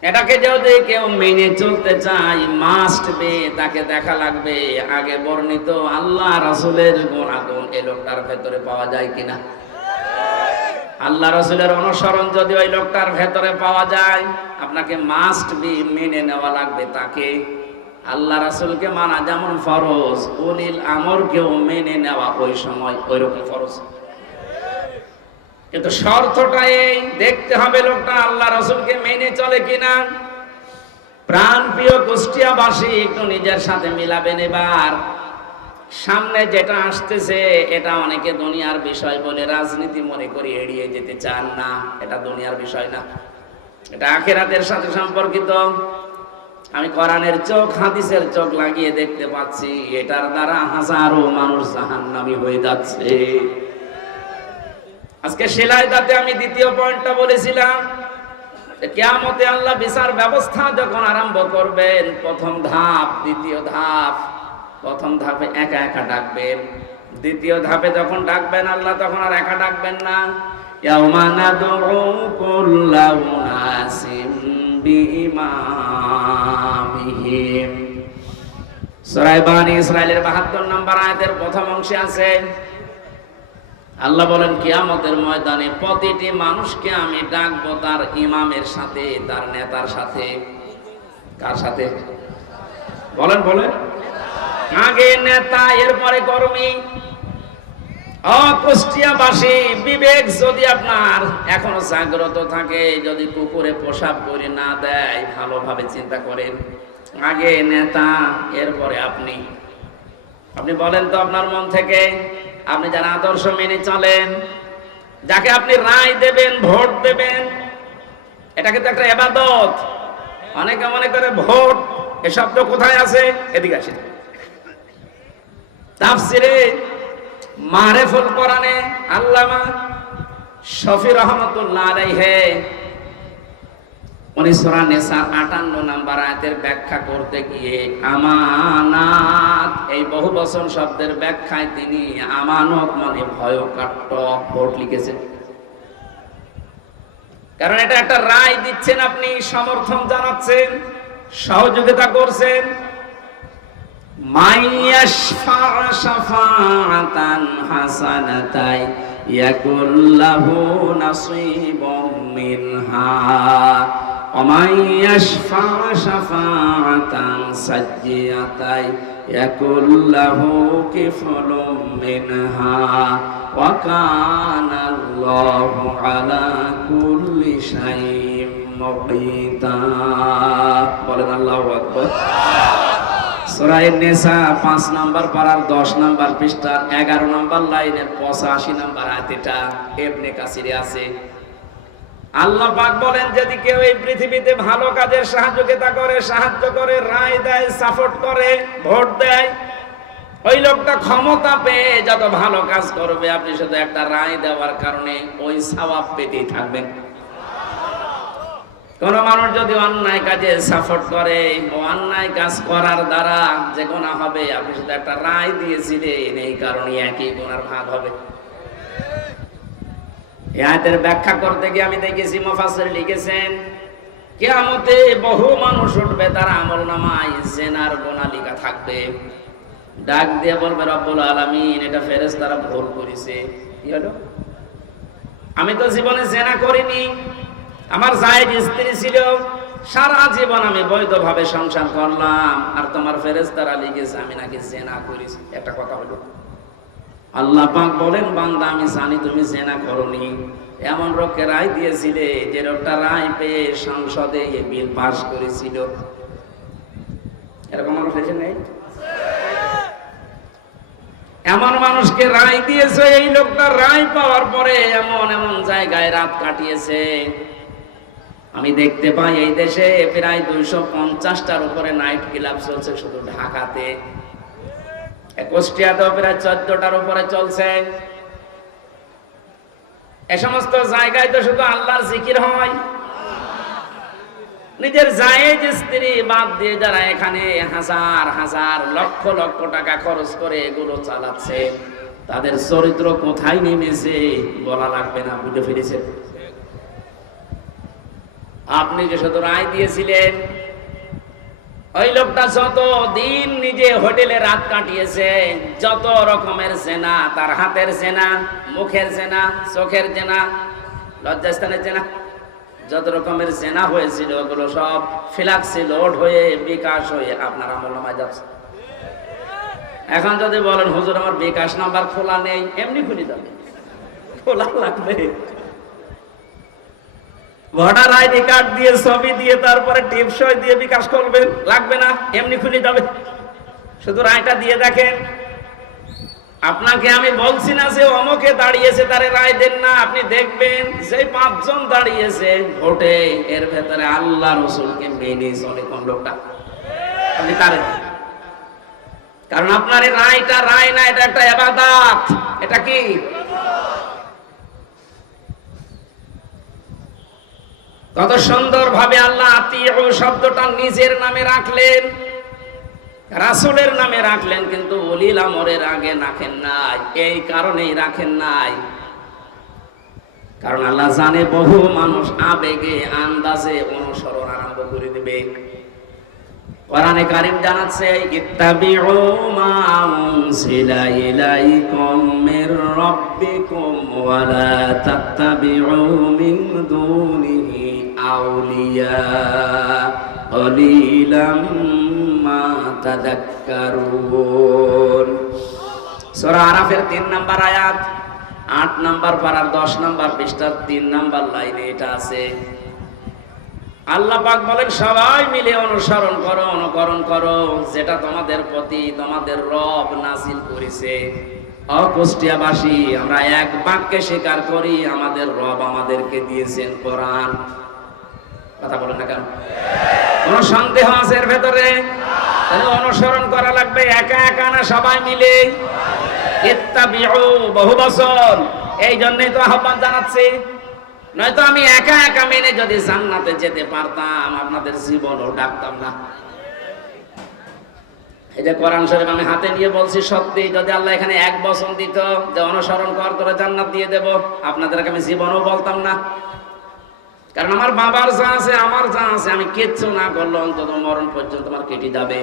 এটাকে যদি কেউ মেনে চলতে চায়, মাস্ট বে, তাকে দেখা লাগবে আগে বর্ণিত আল্লাহ রাসূলের গুণাগুণ এই লোকটার ভেতরে পাওয়া যায় কিনা। আল্লাহ রাসূলের অনুসরণ যদি ওই লোকটার ভেতরে পাওয়া যায়, আপনাকে মাস্ট বি মেনে নেওয়া লাগবে তাকে। আল্লাহ রাসূলকে মানা যেমন ফরজ, উলিল আমরকেও মেনে নেওয়া ওই সময় ওইরকম ফরজ। কিন্তু শর্তটা এই, দেখতে হবে লোকটা আল্লাহ রাসূলকে মেনে চলে কিনা। প্রাণ প্রিয় কুষ্টিয়াবাসী, একটু নিজের সাথে মিলাবেন। এবার সামনে যেটা আসতেছে, এটা অনেকে দুনিয়ার বিষয় বলে রাজনীতি মনে করে এড়িয়ে যেতে চান না। এটা দুনিয়ার বিষয় না, এটা আখিরাতের সাথে সম্পর্কিত। আমি কোরআনের চোখ, হাদিসের চোখ লাগিয়ে দেখতে পাচ্ছি, এটার দ্বারা হাজারো মানুষ জাহান্নামী হয়ে যাচ্ছে। আজকে সেলাইদাতে আমি দ্বিতীয় পয়েন্টটা বলেছিলাম, কিয়ামতে আল্লাহ বিচার ব্যবস্থা যখন আরম্ভ করবেন, প্রথম ধাপ, দ্বিতীয় ধাপ। প্রথম ধাপে একা একা ডাকবেন, দ্বিতীয় ধাপে যখন ডাকবেন আল্লাহ, তখন আর একা ডাকবেন না। ইয়াউমা নাদউ কুল্লা উনাসিম বিইমামিহিম। সূরা বানী ইসরাঈলের ৭২ নম্বর আয়াতের প্রথম অংশে আছে, আল্লাহ বলেন কিয়ামতের ময়দানে প্রতিটি মানুষকে আমি ডাকবো তার ইমামের সাথে, তার নেতার সাথে। কার সাথে বলেন? বলেন। আগে নেতা, এরপরে কর্মী। কুষ্টিয়াবাসী, বিবেক যদি আপনার এখনো জাগ্রত থাকে, যদি কুকুরে প্রসাব করে না দেয়, ভালোভাবে চিন্তা করেন। আগে নেতা, এরপরে আপনি। আপনি বলেন তো আপনার মন থেকে, আপনি যারা আদর্শ মেনে চলেন, যাকে আপনি রায় দেবেন, ভোট দেবেন, এটাকে তো একটা ইবাদত। অনেকে মনে করে ভোট এ শব্দ কোথায় আছে? এদিকে আসেন। তাফসিরে মারিফুল কোরআনে আল্লামা শফি রহমাতুল্লাহ আলাইহি উনি সূরা নিসা 58 নম্বর আয়াতের ব্যাখ্যা করতে গিয়ে আমানাত, এই বহু বচন শব্দের ব্যাখ্যায় তিনি আমানত মানে ভয়কাট্য ভোট লিখেছেন। কারণ এটা একটা রায় দিচ্ছেন, আপনি সমর্থন জানাচ্ছেন, সহযোগিতা করছেন। মাইয়াশফা শাফাআতান হাসানাতাই ইয়াকুল্লাহু নাসীবুম মিনহা ওয়া মাইয়াশফা শাফাআতান সাজ্জিয়াতাই ইয়াকুল্লাহু কিফলুম মিনহা ওয়া কানাল্লাহু আলা কুল্লি শাইইন মুকীতা। বলেন আল্লাহু আকবার। সূরা নিসা 5 নম্বর পারার 10 নম্বর পৃষ্ঠার 11 নম্বর লাইনের 85 নম্বর আয়াত, এটা ইবনে কাসিরে আছে। আল্লাহ পাক বলেন, যদি কেউ এই পৃথিবীতে ভালো কাজের সাহায্য করে, রায় দেয়, সাপোর্ট করে, ভোট দেয়, ওই লোকটা ক্ষমতা পেয়ে যত ভালো কাজ করবে, আপনি শুধু একটা রায় দেওয়ার কারণে ওই সওয়াব পেতেই থাকবেন। কোন মানুষ যদি অন্যায় কাজে সাপোর্ট করে, অন্যায় কাজ করার দ্বারা যে গুনাহ হবে, আপনি শুধু একটা রায় দিয়েছিলেন, এই কারণে একই গুনার ভাগ হবে। এই আয়াতের ব্যাখ্যা করতে গিয়ে আমি দেখেছি মুফাসসির লিখেছেন, কিয়ামতে বহু মানুষ উঠবে, তার আমলনামায় জিনার গোনা লেখা থাকবে। ডাক দিয়ে বলবে রব্বুল আলামিন, এটা ফেরেশতারা ভুল করেছে। কি হলো? আমি তো জীবনে জিনা করিনি, আমার জায়েজ স্ত্রী ছিল, সারা জীবন আমি বৈধভাবে সংসার করলাম, আর তোমার ফেরেশতারা লিখেছে আমি নাকি জিনা করেছি। একটা কথা হলো, আল্লাহ পাক বলেন বান্দা আমি জানি তুমি জিনা করনি। এমন লোককে রায় দিয়েছিলে যে লোকটা রায় পেয়ে সংসদে এই বিল পাস করেছিল। এরকম মানুষ এসে নেই? এমন মানুষকে রায় দিয়েছে, এই লোকটা রায় পাওয়ার পরে এমন এমন জায়গায় রাত কাটিয়েছে। আমি দেখতে পাই এই দেশে প্রায় 250টার উপরে নাইট ক্লাব চলছে শুধু ঢাকাতে। কুষ্টিয়াতেও প্রায় 14টার উপরে চলছে। এ সমস্ত জায়গায় তো শুধু আল্লাহর জিকির হয়। নিজের জায়েজ স্ত্রী বাদ দিয়ে যারা এখানে হাজার হাজার লক্ষ লক্ষ টাকা খরচ করে এগুলো চালাচ্ছে, তাদের চরিত্র কোথায় নেমেছে বলা লাগবে না, বুঝে ফিরেছে। আপনি যে শুধু রায় দিয়েছিলেন, ওই লোকটা যত দিন নিজে হোটেলে রাত কাটিয়েছে, যত রকমের জেনা, তার হাতের জেনা, মুখের জেনা, চোখের জেনা, লজ্জাস্থানের জেনা, যত রকমের জেনা হয়েছিল ওগুলো সব ফ্লাক্সে লোড হয়ে বিকাশ হয়ে আপনার আমলনামায় যাচ্ছে। এখন যদি বলেন হুজুর আমার বিকাশ নাম্বার খোলা নেই, এমনি খুলে যাবে। খোলা লাগবে, ভোটার আইডি কার্ড দিয়ে ছবি দিয়ে তারপরে টিপসই দিয়ে বিকাশ করবেন, লাগবে না, এমনি খুলে যাবে। শুধু রায়টা দিয়ে দেখেন। আপনাকে আমি বলছি না যে অমুকে দাঁড়িয়েছে তারে রায় দেন না, আপনি দেখবেন যে 5 জন দাঁড়িয়েছে ভোটে, এর ভেতরে আল্লাহ রসুলকে মেনে চলে কোন লোকটা, আপনি তারে, কারণ আপনার এই রায়টা রায় না, এটা একটা ইবাদত। এটা কি? কত সুন্দর ভাবে আল্লাহ আতিউ শব্দটা নিজের নামে রাখলেন, রাসূলের নামে রাখলেন, কিন্তু উলিল আমরের আগে রাখেন নাই। এই কারণেই রাখেন নাই, কারণ আল্লাহ জানে বহু মানুষ আবেগে আন্দাজে অনুসরণ আরম্ভ করে দেবে। কোরআনে কারীম জানাচ্ছে ইত্তাবিউ মা উনজিলা ইলাইকুম মির রাব্বিকুম ওয়া লা তাত্তাবিউ মিন দুনিহি আউলিয়া কলিলাম মা তাযাক্কারুন। সূরা আরাফের 3 নম্বর আয়াত, 8 নম্বর পারার 10 নম্বর পৃষ্ঠার 3 নম্বর লাইনে এটা আছে। আল্লাহ পাক বলেন সবাই মিলে অনুসরণ করো, অনুকরণ করো যেটা তোমাদের প্রতি তোমাদের রব নাযিল করেছে। কুষ্টিয়াবাসী আমরা এক বাক্যে স্বীকার করি আমাদের রব আমাদেরকে দিয়েছেন কোরআন। কথা বলেন না কেন? কোন সন্দেহ আছে এর ভেতরে? তাহলে অনুসরণ করা লাগবে, একা একা না, সবাই মিলে। ইত্তাবিউ বহু বছর, এই জন্যই তো আহ্বান জানাচ্ছি। নয়তো আমি একা একা মেনে যদি জান্নাতে যেতে পারতাম আপনাদের জীবনও ডাকতাম না। এই যে কোরআন শরীফ আমি হাতে নিয়ে বলছি, সত্যি যদি আল্লাহ এখানে 1 বছর দিত যে অনুসরণ কর তোরা জান্নাত দিয়ে দেব, আপনাদেরকে আমি জীবনও বলতাম না। কারণ আমার বাবার যা আছে, আমার যা আছে, আমি কিচ্ছু না করলে অন্তত মরণ পর্যন্ত আমার কেটে যাবে।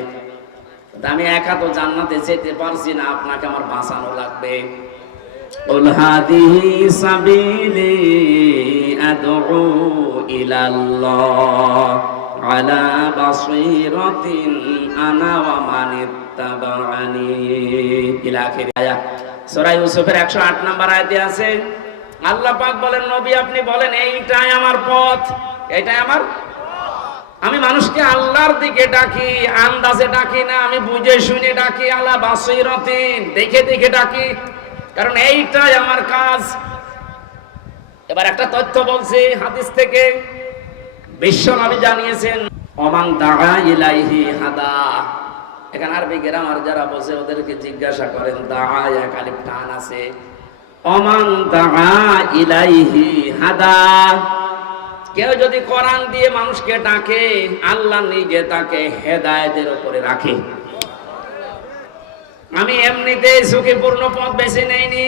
আমি একা তো জান্নাতে যেতে পারছি না, আপনাকে আমার বাঁচানো লাগবে। قل هذه سبيلي أدعو إلى الله على بصيرة أنا ومن اتبعني إلى آخر آية। সূরা ইউসুফের 108 নম্বর আয়াতে আছে আল্লাহ পাক বলেন নবী আপনি বলেন এইটাই আমার পথ, এইটাই আমার। আমি মানুষকে আল্লাহর দিকে ডাকি, আন্দাজে ডাকি না, আমি বুঝে শুনে ডাকি, আলা বাসীরাতিন দেখে দেখে ডাকি, কারণ এইটাই আমার কাজ। এবার একটা তথ্য বলছি হাদিস থেকে, বিশ্ব নবী জানিয়েছেন ওমান দাআ ইলাইহি হাদা। এখানে আরবি গ্রামার যারা বসে ওদেরকে জিজ্ঞাসা করেন, দাআ এক আলিফ টান আছে, ওমান দাআ ইলাইহি হাদা। কেউ যদি কোরআন দিয়ে মানুষকে ডাকে, আল্লাহ নিজে তাকে হেদায়েতের উপরে রাখে। আমি এমনিতেই ঝুঁকিপূর্ণ পথ বেছে নেইনি,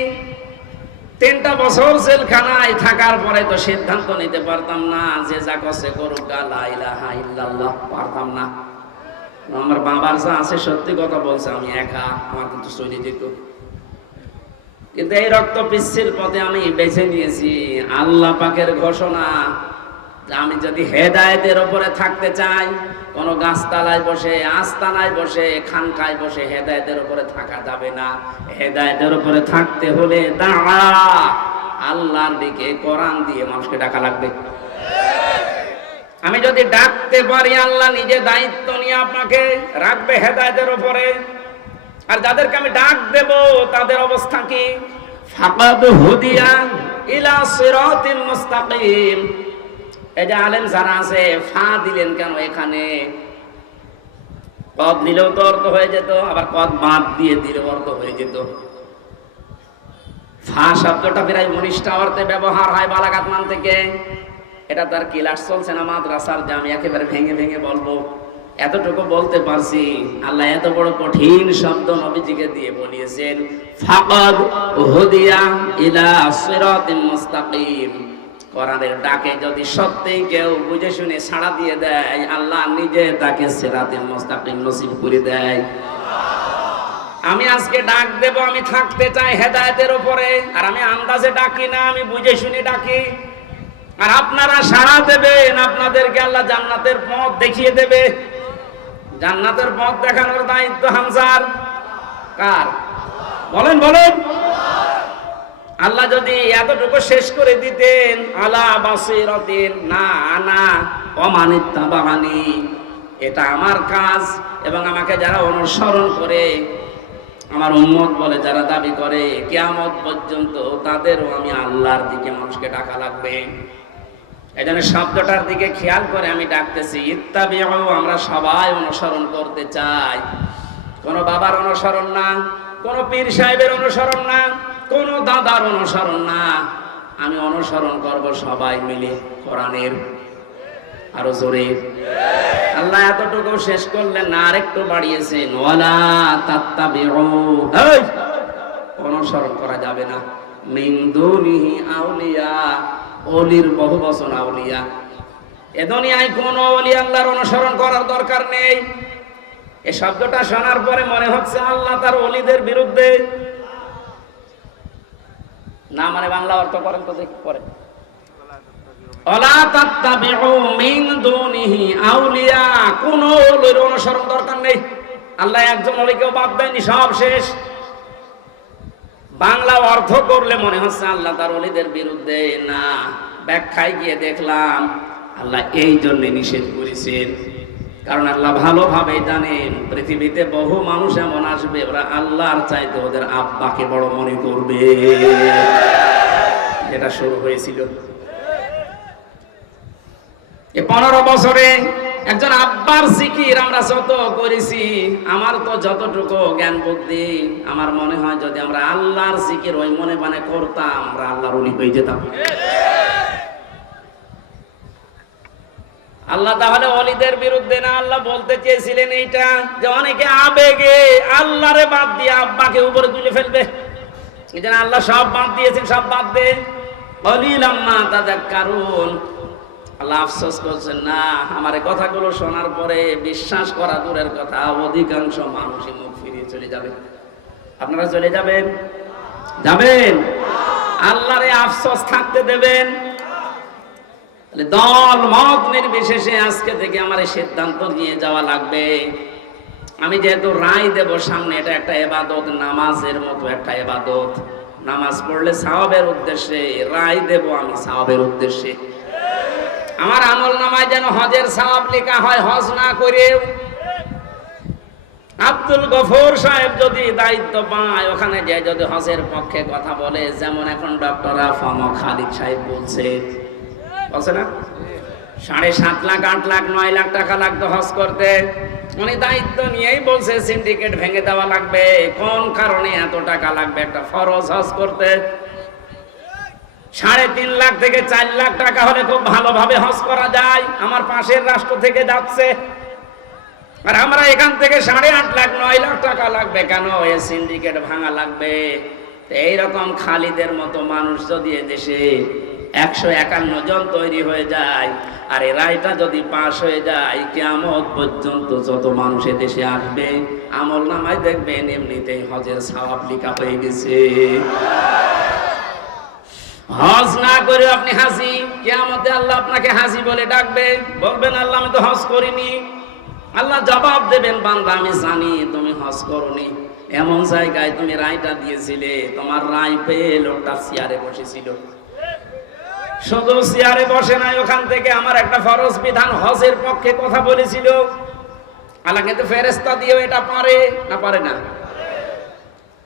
3টা বছর জেলখানায় থাকার পরে তো সিদ্ধান্ত নিতে পারতাম না যে যা করছে করুক, লা ইলাহা ইল্লাল্লাহ, পারতাম না। আমার বাবার যা আছে সত্যি কথা বলছে, আমি একা, আমার কিন্তু চলে যেত। কিন্তু এই রক্ত পিচ্ছিল পথে আমি বেছে নিয়েছি। আল্লাহ পাকের ঘোষণা যে আমি যদি হেদায়েতের উপরে থাকতে চাই, কোন গাছতলায় বসে, আস্তানায় বসে, খানকায় বসে হেদায়েতের উপরে থাকা যাবে না। হেদায়েতের উপরে থাকতে হলে দাঁড়া আল্লাহর দিকে, কোরআন দিয়ে মানুষকে ডাকা লাগবে। আমি যদি ডাকতে পারি, আল্লাহ নিজে দায়িত্ব নিয়ে আপনাকে রাখবে হেদায়েতের উপরে। আর যাদেরকে আমি ডাক দেব তাদের অবস্থা কি? ফাকাদ হুদিয়া ইলা সিরাতিল মুস্তাকিম। এই যে আলেম যারা আছে, ফা দিলেন কেন এখানে? কদ দিলেও তো অর্থ হয়ে যেত, আবার কদ বাদ দিয়ে দিলেও অর্থ হয়ে যেত। ফা শব্দটা প্রায় 19টা অর্থে ব্যবহার হয় বালাগাত মান থেকে। এটা তার ক্লাস চলছে না মাদ্রাসার, যে আমি একেবারে ভেঙে ভেঙে বলবো। এতটুকু বলতে পারছি, আল্লাহ এত বড় কঠিন শব্দ নবীজিকে দিয়ে বলিয়েছেন, ফাকাদ হুদিয়া ইলা সিরাতিল মুস্তাকিম। কোরআনের ডাকে যদি সত্যিই কেউ বুঝে শুনে সাড়া দিয়ে দেয়, আল্লাহ নিজে তাকে সিরাতিল মুস্তাকিম নসিব করে দেয়। আমি আজকে ডাক দেব, আমি থাকতে চাই হেদায়েতের উপরে। আর আমি আন্দাজে ডাকি না, আমি বুঝে শুনে ডাকি। আর আপনারা সাড়া দেবেন, আপনাদেরকে আল্লাহ জান্নাতের পথ দেখিয়ে দেবে। জান্নাতের পথ দেখানোর দায়িত্ব হামজার কার? বলেন বলেন। আল্লাহ যদি এতটুকু শেষ করে দিতেন, আলা বাসিরাতিন, না আনা ওয়া মান ইত্তাবাআনি, এটা আমার কাজ এবং আমাকে যারা অনুসরণ করে, আমার উম্মত বলে যারা দাবি করে, কিয়ামত পর্যন্ত তাদেরও আমি আল্লাহর দিকে মানুষকে ডাকা লাগবে। এজন্য শব্দটার দিকে খেয়াল করে আমি ডাকতেছি, ইত্তাবিউ, আমরা সবাই অনুসরণ করতে চাই। কোন বাবার অনুসরণ না, কোন পীর সাহেবের অনুসরণ না, কোন দাদার অনুসরণ না। আমি অনুসরণ করব সবাই মিলে কোরআনের। আরো জোরে। আল্লাহ এতটুকু শেষ করলেন না, আরেকটু বাড়িয়েছেন, ওয়ালা তাত্তাবিউ, অনুসরণ করা যাবে না, মিন দুনিহি আউলিয়া, ওলির বহু বচন আউলিয়া। এ দুনিয়ায় কোন ওলি আল্লাহর অনুসরণ করার দরকার নেই। এই শব্দটা শোনার পরে মনে হচ্ছে আল্লাহ তার ওলিদের বিরুদ্ধে। না মানে বাংলা অর্থ করেন তো দেখি পরে। ওয়ালা তাত্তাবিউ মিন দুনিহি আউলিয়া, কোন ওলির অনুসরণ দরকার নেই। আল্লাহ একজন ওলিকেও বাদ দেয়নি, সব শেষ। বাংলা অর্থ করলে মনে হচ্ছে আল্লাহ তার ওলিদের বিরুদ্ধে। না, ব্যাখ্যায় গিয়ে দেখলাম আল্লাহ এই জন্য নিষেধ করেছেন, কারণ আল্লাহ ভালোভাবে জানেন পৃথিবীতে বহু মানুষ এমন আসবে, ওরা আল্লাহর চাইতে ওদের আব্বাকে বড় মনে করবে। যেটা শুরু হয়েছিল এই 15 বছরে, একজন আব্বার জিকির আমরা যত করেছি, আমার তো যতটুকু জ্ঞান বুদ্ধি, আমার মনে হয় যদি আমরা আল্লাহর জিকির ওই মনে মানে করতাম, আমরা আল্লাহর ওলি হয়ে যেতাম। আল্লাহ তাহলে ওলিদের বিরুদ্ধে না, আল্লাহ বলতে চেয়েছিলেন এইটা যে অনেকে আবেগে আল্লাহরে বাদ দিয়ে আব্বাকে উপরে তুলে ফেলবে। এই জন্য আল্লাহ সব বাদ দিয়েছেন, সব বাদ দেন। কলিলাম মা তাযাক্কারুন। আল্লাহ আফসোস করছেন, না আমার এই কথাগুলো শোনার পরে বিশ্বাস করা দূরের কথা, অধিকাংশ মানুষই মুখ ফিরিয়ে চলে যাবে। আপনারা চলে যাবেন? যাবেন? আল্লাহরে আফসোস থাকতে দেবেন? দল মত নির্বিশেষে আজকে থেকে আমার এই সিদ্ধান্ত নিয়ে যাওয়া লাগবে। আমি যেহেতু রায় দেব সামনে, এটা একটা ইবাদত, নামাজের মতো একটা ইবাদত। নামাজ পড়লে সওয়াবের উদ্দেশ্যে, রায় দেব আমি সওয়াবের উদ্দেশ্যে। আমার আমল নামায় যেন হজের সওয়াব লেখা হয়, হজ না করেও। আব্দুল গফুর সাহেব যদি দায়িত্ব পায়, ওখানে যে যদি হজের পক্ষে কথা বলে, যেমন এখন ডক্টর আফম খালিদ সাহেব বলছে না, 7.5 লাখ 8 লাখ 9 লাখ টাকা লাগতো হজ করতে। উনি দায়িত্ব নিয়েই বলছে সিন্ডিকেট ভেঙে দেওয়া লাগবে। কোন কারণে এত টাকা লাগবে একটা ফরজ হজ করতে? 3.5 লাখ থেকে 4 লাখ টাকা হলে খুব ভালোভাবে হজ করা যায়। আমার পাশের রাষ্ট্র থেকে যাচ্ছে, আর আমরা এখান থেকে 8.5 লাখ 9 লাখ টাকা লাগবে কেন? এ সিন্ডিকেট ভাঙা লাগবে। এইরকম খালিদের মতো মানুষ যদি দেশে 151 জন তৈরি হয়ে যায়, আর এই রায়টা যদি পাশ হয়ে যায়, কিয়ামত পর্যন্ত যত মানুষ দেশে আসবে আমল নামায় দেখবেন এমনিতেই হজের সওয়াব লেখা হয়ে গেছে। হজ না করে আপনি হাজি, কিয়ামতে আল্লাহ আপনাকে হাজি বলে ডাকবে, বলবেন আল্লাহ আমি তো হজ করিনি। আল্লাহ জবাব দেবেন, বান্দা আমি জানি তুমি হজ করনি। এমন জায়গায় তুমি রায়টা দিয়েছিলে, তোমার রায় পেয়ে লোকটা চেয়ারে বসেছিল। শুধু চেয়ারে বসে নাই, ওখান থেকে আমার একটা ফরজ বিধান হজের পক্ষে কথা বলেছিল। আল্লাহ কিন্তু ফেরেশতা দিয়েও এটা পারে না, পারে না?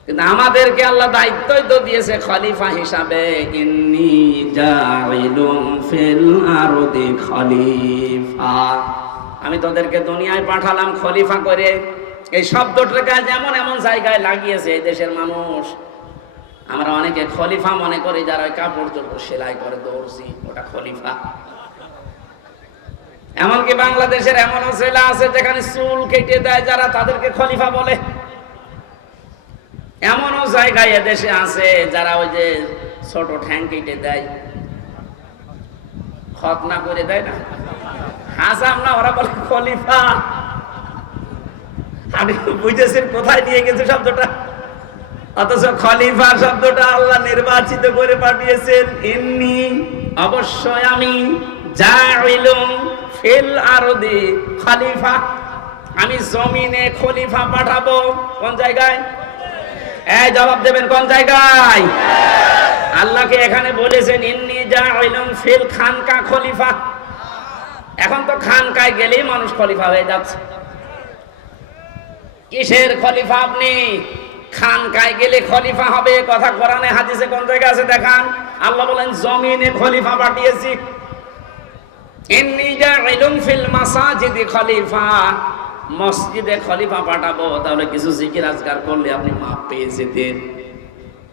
কিন্তু আমাদেরকে আল্লাহ দায়িত্বই তো দিয়েছে খলিফা হিসাবে, ইন্নী জাইলুম ফিল আরদি খলিফা, আমি তোদেরকে দুনিয়ায় পাঠালাম খলিফা করে। এই শব্দটাকে যেমন এমন জায়গায় লাগিয়েছে এই দেশের মানুষ, আমরা অনেকে খলিফা মনে করি যারা কাপড় চোপড় সেলাই করে দর্জি, ওটা খলিফা। এমনকি বাংলাদেশের এমনও ছেলে আছে যেখানে চুল কেটে দেয় যারা, তাদেরকে খলিফা বলে। এমনও জায়গায় এদেশে আছে যারা ওই যে ছোট ঠ্যাং কেটে দেয়, খতনা করে দেয় না, হাসাম না, ওরা বলে খলিফা। আপনি বুঝেছেন কোথায় নিয়ে গেছে শব্দটা? অথচ খলিফা শব্দটা আল্লাহ নির্বাচিত করে পাঠিয়েছেন। ইন্নী, অবশ্যই আমি, জাইলুম ফিল আরদি খলিফা, আমি জমিনে খলিফা পাঠাবো। কোন জায়গায়? এই জবাব দেবেন, কোন জায়গায়? আল্লাহকে এখানে বলেছেন ইন্নী জাইলুম ফিল খানকা খলিফা। এখন তো খানকায় গেলেই মানুষ খলিফা হয়ে যাচ্ছে। কিসের খলিফা আপনি? খানকায় গেলে খলিফা হবে, কথা কোরআনে হাদিসে কোন জায়গায় আছে দেখান? আল্লাহ বলেন জমিনে খলিফা পাঠিয়েছি। ইন্নী জাইলুম ফিল মাসাজিদি খলিফা, মসজিদে খলিফা পাঠাবো। তাহলে কিছু জিকির আজকার করলে আপনি মাপ পেয়ে যেতেন।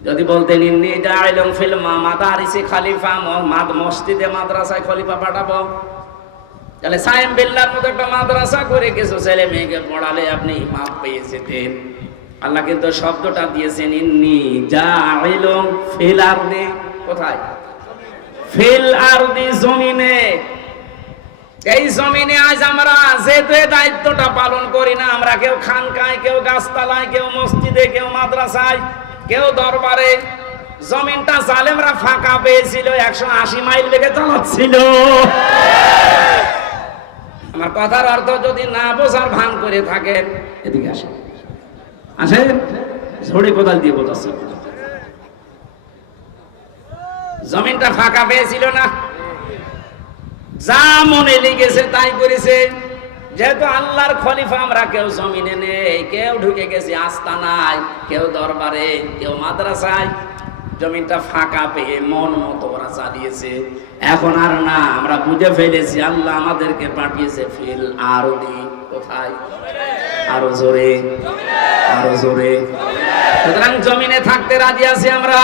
যদি বলতেন ইন্নী জাইলুম ফিল মাদারিসি খলিফা, মসজিদে মাদ্রাসায় খলিফা পাঠাবো, তাহলে সায়েম বিল্লাহর মতো একটা মাদ্রাসা করে কিছু ছেলে মেয়েকে পড়ালে আপনি মাপ পেয়ে যেতেন। আল্লাহ কিন্তু শব্দটা দিয়েছেন ইন্নী জাইলুম ফিল আরদি। কোথায়? ফিল আরদি, জমিনে। এই জমিনে আজ আমরা যেহেতু এই দায়িত্বটা পালন করি না, আমরা কেউ খানকায়, কেউ গাছতলায়, কেউ মসজিদে, কেউ মাদ্রাসায়, কেউ দরবারে। জমিনটা জালেমরা ফাঁকা পেয়েছিল, 180 মাইল বেগে চালাচ্ছিল। আমার কথার অর্থ যদি না বোঝার ভান করে থাকেন, এদিকে আসেন, আসেন, ঝড়ে কোদাল দিয়ে বোঝাচ্ছে। জমিনটা ফাঁকা পেয়েছিল না, যা মনে লেগেছে তাই করেছে। যেহেতু আল্লাহর খলিফা আমরা, কেউ জমিনে নেই, কেউ ঢুকে গেছি আস্তানায়, কেউ দরবারে, কেউ মাদ্রাসায়। জমিনটা ফাঁকা পেয়ে মন মতো ওরা চালিয়েছে। এখন আর না, আমরা বুঝে ফেলেছি আল্লাহ আমাদেরকে পাঠিয়েছে ফিল আরদি। কোথায়? আরো জোরে, আরো জোরে। সুতরাং জমিনে থাকতে রাজি আছি আমরা।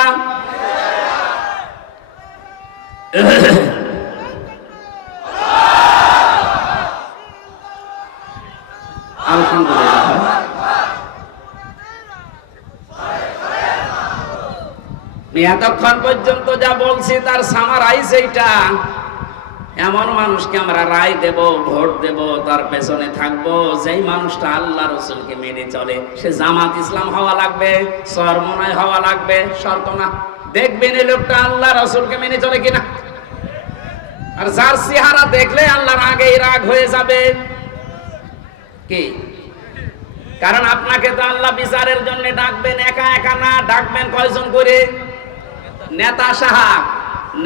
আলহামদুলিল্লাহ। এতক্ষণ পর্যন্ত যা বলছি তার সামারাইজ এইটা। এমন মানুষকে আমরা রায় দেব, ভোট দেব, তার পেছনে থাকবো, যেই মানুষটা আল্লাহ রসুলকে মেনে চলে। সে জামাত ইসলাম হওয়া লাগবে, চরমনায় হওয়া লাগবে, শর্ত না। দেখবেন এই লোকটা আল্লাহ রসুলকে মেনে চলে কিনা। আর যার চেহারা দেখলে আল্লাহর আগেই রাগ হয়ে যাবে কি? কারণ আপনাকে তো আল্লাহ বিচারের জন্য ডাকবেন, একা একা না, ডাকবেন কয়জন করে? নেতা সাহেব,